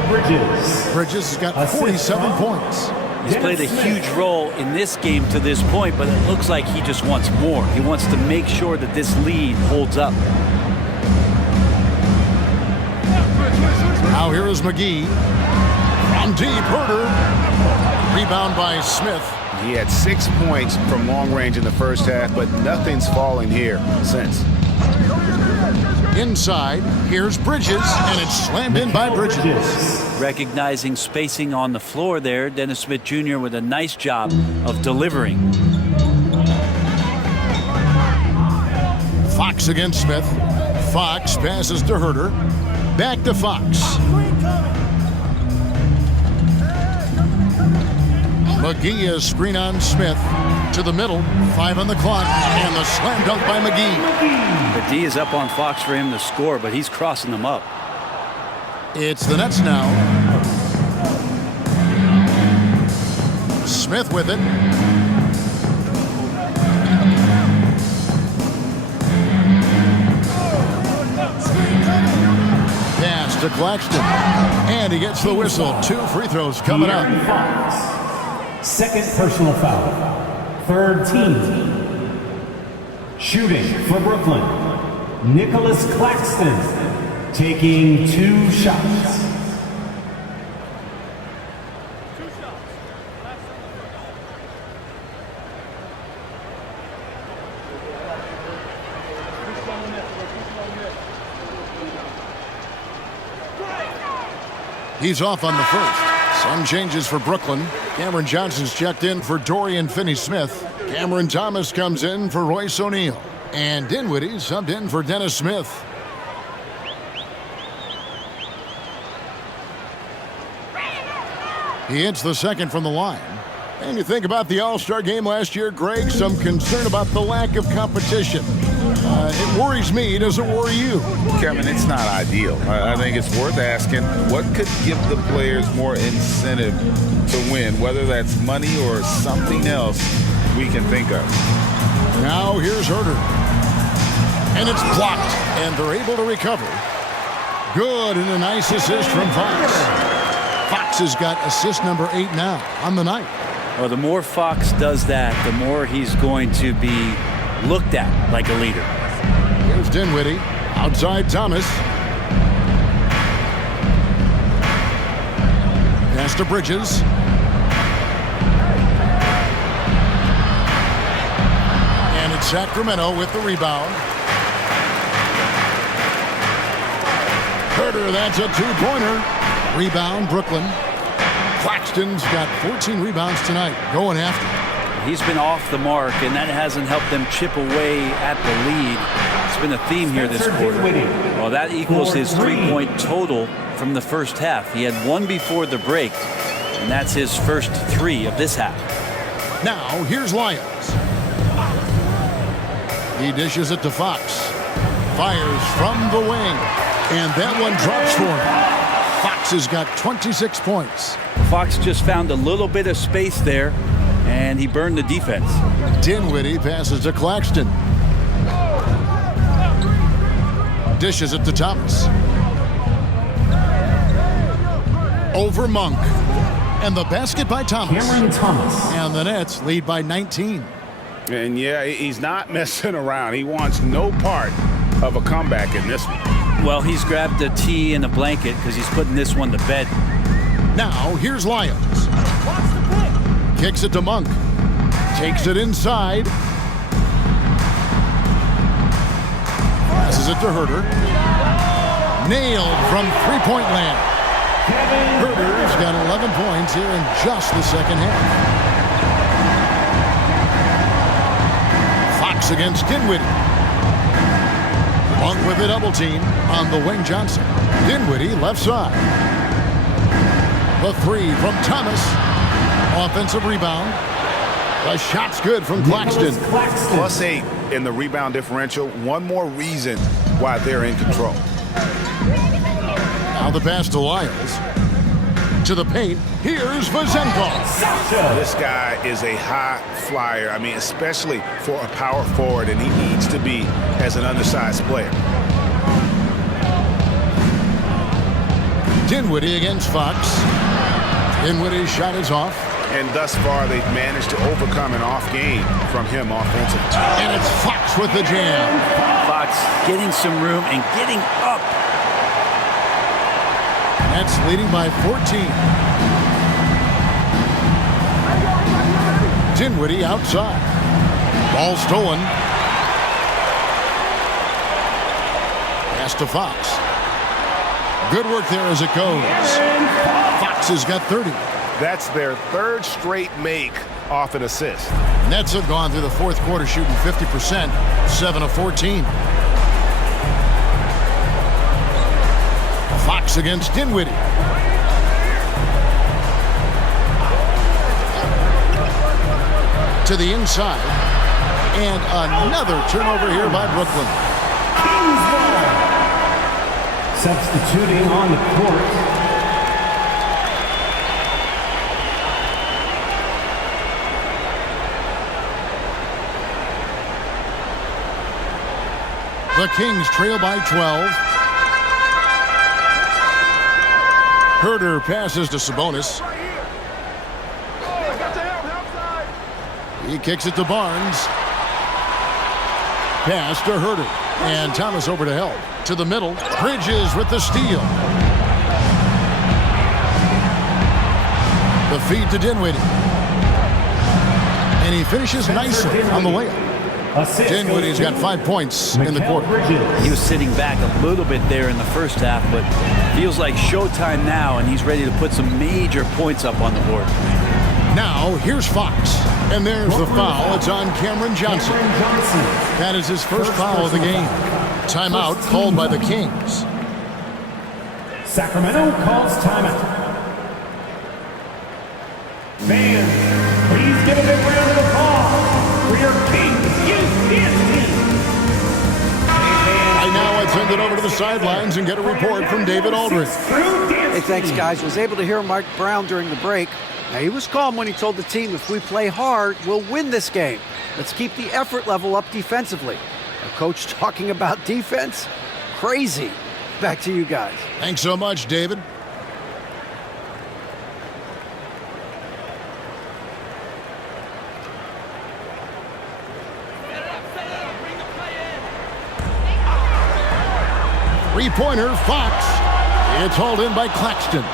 Bridges has got 47 points. He's played a huge role in this game to this point, but it looks like he just wants more. He wants to make sure that this lead holds up. Now here is McGee. From deep, Herter. Rebound by Smith. He had 6 points from long range in the first half, but nothing's fallen here since. Inside, here's Bridges, and it's slammed in by Bridges. Recognizing spacing on the floor there, Dennis Smith Jr. with a nice job of delivering. Fox against Smith. Fox passes to Herter. Back to Fox. McGee is screen on Smith to the middle. 5 on the clock, and the slam dunk by McGee. The D is up on Fox for him to score, but he's crossing them up. It's the Nets now. Smith with it. Pass to Claxton. And he gets the whistle. 2 free throws coming up. Fox. Second personal foul. Third team. Shooting for Brooklyn. Nicholas Claxton taking 2 shots. He's off on the first. Some changes for Brooklyn. Cameron Johnson's checked in for Dorian Finney-Smith. Cameron Thomas comes in for Royce O'Neal. And Dinwiddie subbed in for Dennis Smith. He hits the second from the line. And you think about the All-Star game last year, Greg, some concern about the lack of competition. It worries me. Does it worry you? Kevin, it's not ideal. I think it's worth asking what could give the players more incentive to win, whether that's money or something else we can think of. Now here's Herter. And it's blocked, and they're able to recover. Good, and a nice assist from Fox. Fox has got assist number 8 now on the night. Well, the more Fox does that, the more he's going to be looked at like a leader. Here's Dinwiddie. Outside Thomas. Pass to Bridges. And it's Sacramento with the rebound. Herter, that's a 2-pointer. Rebound, Brooklyn. Claxton's got 14 rebounds tonight, going after. He's been off the mark, and that hasn't helped them chip away at the lead. It's been a theme here this quarter. Well, that equals his 3-point total from the first half. He had one before the break, and that's his first 3 of this half. Now, here's Lyons. He dishes it to Fox. Fires from the wing, and that one drops for him. Fox has got 26 points. Fox just found a little bit of space there, and he burned the defense. Dinwiddie passes to Claxton. Dishes it to Thomas. Over Monk. And the basket by Thomas. Cameron Thomas. And the Nets lead by 19. And yeah, he's not messing around. He wants no part of a comeback in this one. Well, he's grabbed a tee and a blanket because he's putting this one to bed. Now, here's Lyons. Kicks it to Monk. Takes it inside. Passes it to Herter. Nailed from three-point land. Herter's got 11 points here in just the second half. Fox against Dinwiddie. Monk with a double team on the wing. Johnson. Dinwiddie left side. The 3 from Thomas. Offensive rebound. The shot's good from Claxton. +8 in the rebound differential. One more reason why they're in control. Now the pass to Lyles. To the paint. Here's Vazenko. This guy is a high flyer. I mean, especially for a power forward, and he needs to be as an undersized player. Dinwiddie against Fox. Dinwiddie's shot is off. And thus far, they've managed to overcome an off game from him offensively. And it's Fox with the jam. Fox getting some room and getting up. Nets leading by 14. Dinwiddie outside. Ball stolen. Pass to Fox. Good work there as it goes. Fox has got 30. That's their third straight make off an assist. Nets have gone through the fourth quarter shooting 50%, 7 of 14. Fox against Dinwiddie. To the inside. And another turnover here by Brooklyn. Substituting on the court. The Kings trail by 12. Herter passes to Sabonis. He kicks it to Barnes. Pass to Herter. And Thomas over to help. To the middle. Bridges with the steal. The feed to Dinwiddie. And he finishes nicely on the layup. Dinwiddie's got 5 points in the quarter. He was sitting back a little bit there in the first half, but feels like showtime now, and he's ready to put some major points up on the board. Now, here's Fox. And there's the foul. It's on Cameron Johnson. That is his first foul of the game. Timeout called by the Kings. Sacramento calls timeout. Fans, please give a big round of applause for your Kings UHD team. I now send it over to the sidelines and get a report from David Aldridge. Hey, thanks, guys. Was able to hear Mike Brown during the break. Now, he was calm when he told the team, if we play hard, we'll win this game. Let's keep the effort level up defensively. A coach talking about defense? Crazy. Back to you guys. Thanks so much, David. Three-pointer, Fox. It's hauled in by Claxton.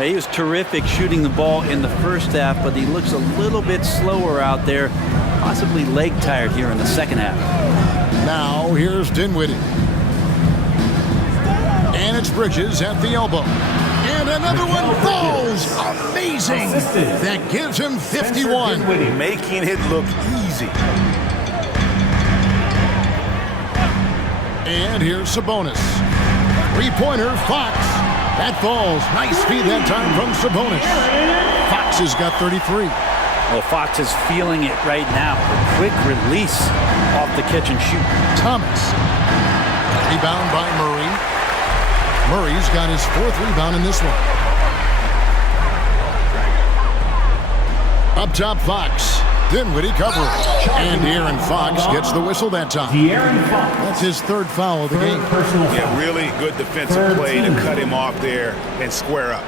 He was terrific shooting the ball in the first half, but he looks a little bit slower out there, possibly leg tired here in the second half. Now here's Dinwiddie. And it's Bridges at the elbow. And another one falls. Amazing. That gives him 51. Making it look easy. And here's Sabonis. Three-pointer, Fox. That falls. Nice feed that time from Sabonis. Fox has got 33. Well, Fox is feeling it right now. A quick release off the catch and shoot. Thomas. Rebound by Murray. Murray's got his 4th rebound in this one. Up top, Fox. Dinwiddie coverage. And De'Aaron Fox gets the whistle that time. That's his 3rd foul of the game. Yeah, really good defensive play to cut him off there and square up.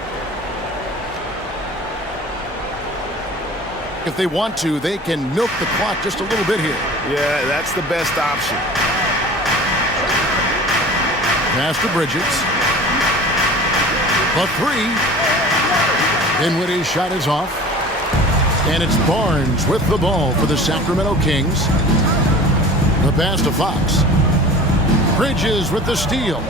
If they want to, they can milk the clock just a little bit here. Yeah, that's the best option. Pass to Bridges. A 3. Dinwiddie's shot is off. And it's Barnes with the ball for the Sacramento Kings. The pass to Fox. Bridges with the steal.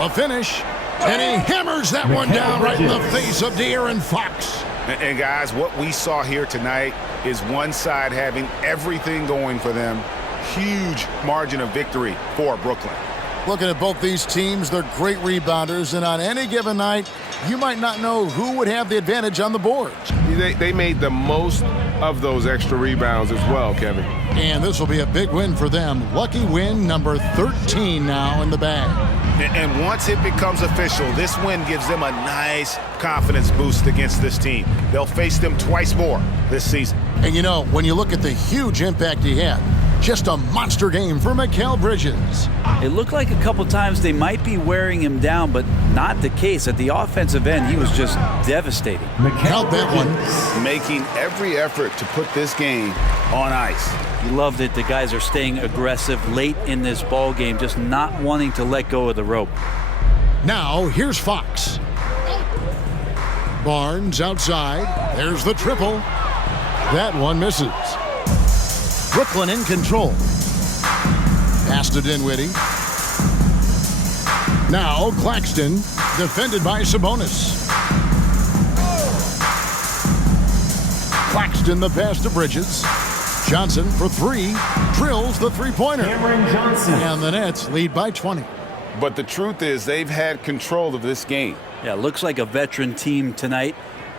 A finish. And he hammers that one down right in the face of De'Aaron Fox. And guys, what we saw here tonight is one side having everything going for them. Huge margin of victory for Brooklyn. Looking at both these teams, they're great rebounders, and on any given night, you might not know who would have the advantage on the boards. They made the most of those extra rebounds as well, Kevin. And this will be a big win for them. Lucky win number 13 now in the bag. And once it becomes official, this win gives them a nice confidence boost against this team. They'll face them twice more this season. And you know, when you look at the huge impact he had, just a monster game for Mikal Bridges. It looked like a couple times they might be wearing him down, but not the case. At the offensive end, he was just devastating. Count that one. Making every effort to put this game on ice. You loved it. The guys are staying aggressive late in this ball game, just not wanting to let go of the rope. Now, here's Fox. Barnes outside. There's the triple. That one misses. Brooklyn in control. Pass to Dinwiddie. Now Claxton, defended by Sabonis. Claxton the pass to Bridges. Johnson for 3, drills the three-pointer. And the Nets lead by 20. But the truth is they've had control of this game. Yeah, looks like a veteran team tonight,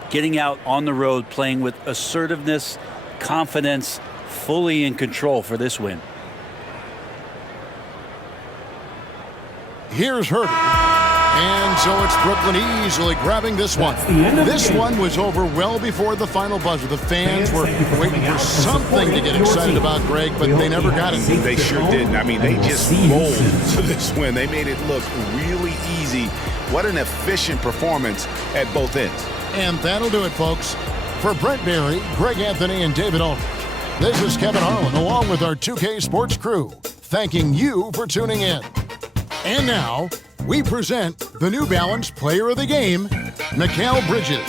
getting out on the road, playing with assertiveness, confidence, fully in control for this win. Here's Herter. And so it's Brooklyn easily grabbing this one. This one was over well before the final buzzer. The fans were waiting for something to get excited about, Greg, but they never got it. They sure didn't. I mean, they just rolled to this win. They made it look really easy. What an efficient performance at both ends. And that'll do it, folks. For Brent Berry, Greg Anthony, and David Aldridge, this is Kevin Harlan, along with our 2K Sports crew, thanking you for tuning in. And now, we present the New Balance Player of the Game, Mikal Bridges.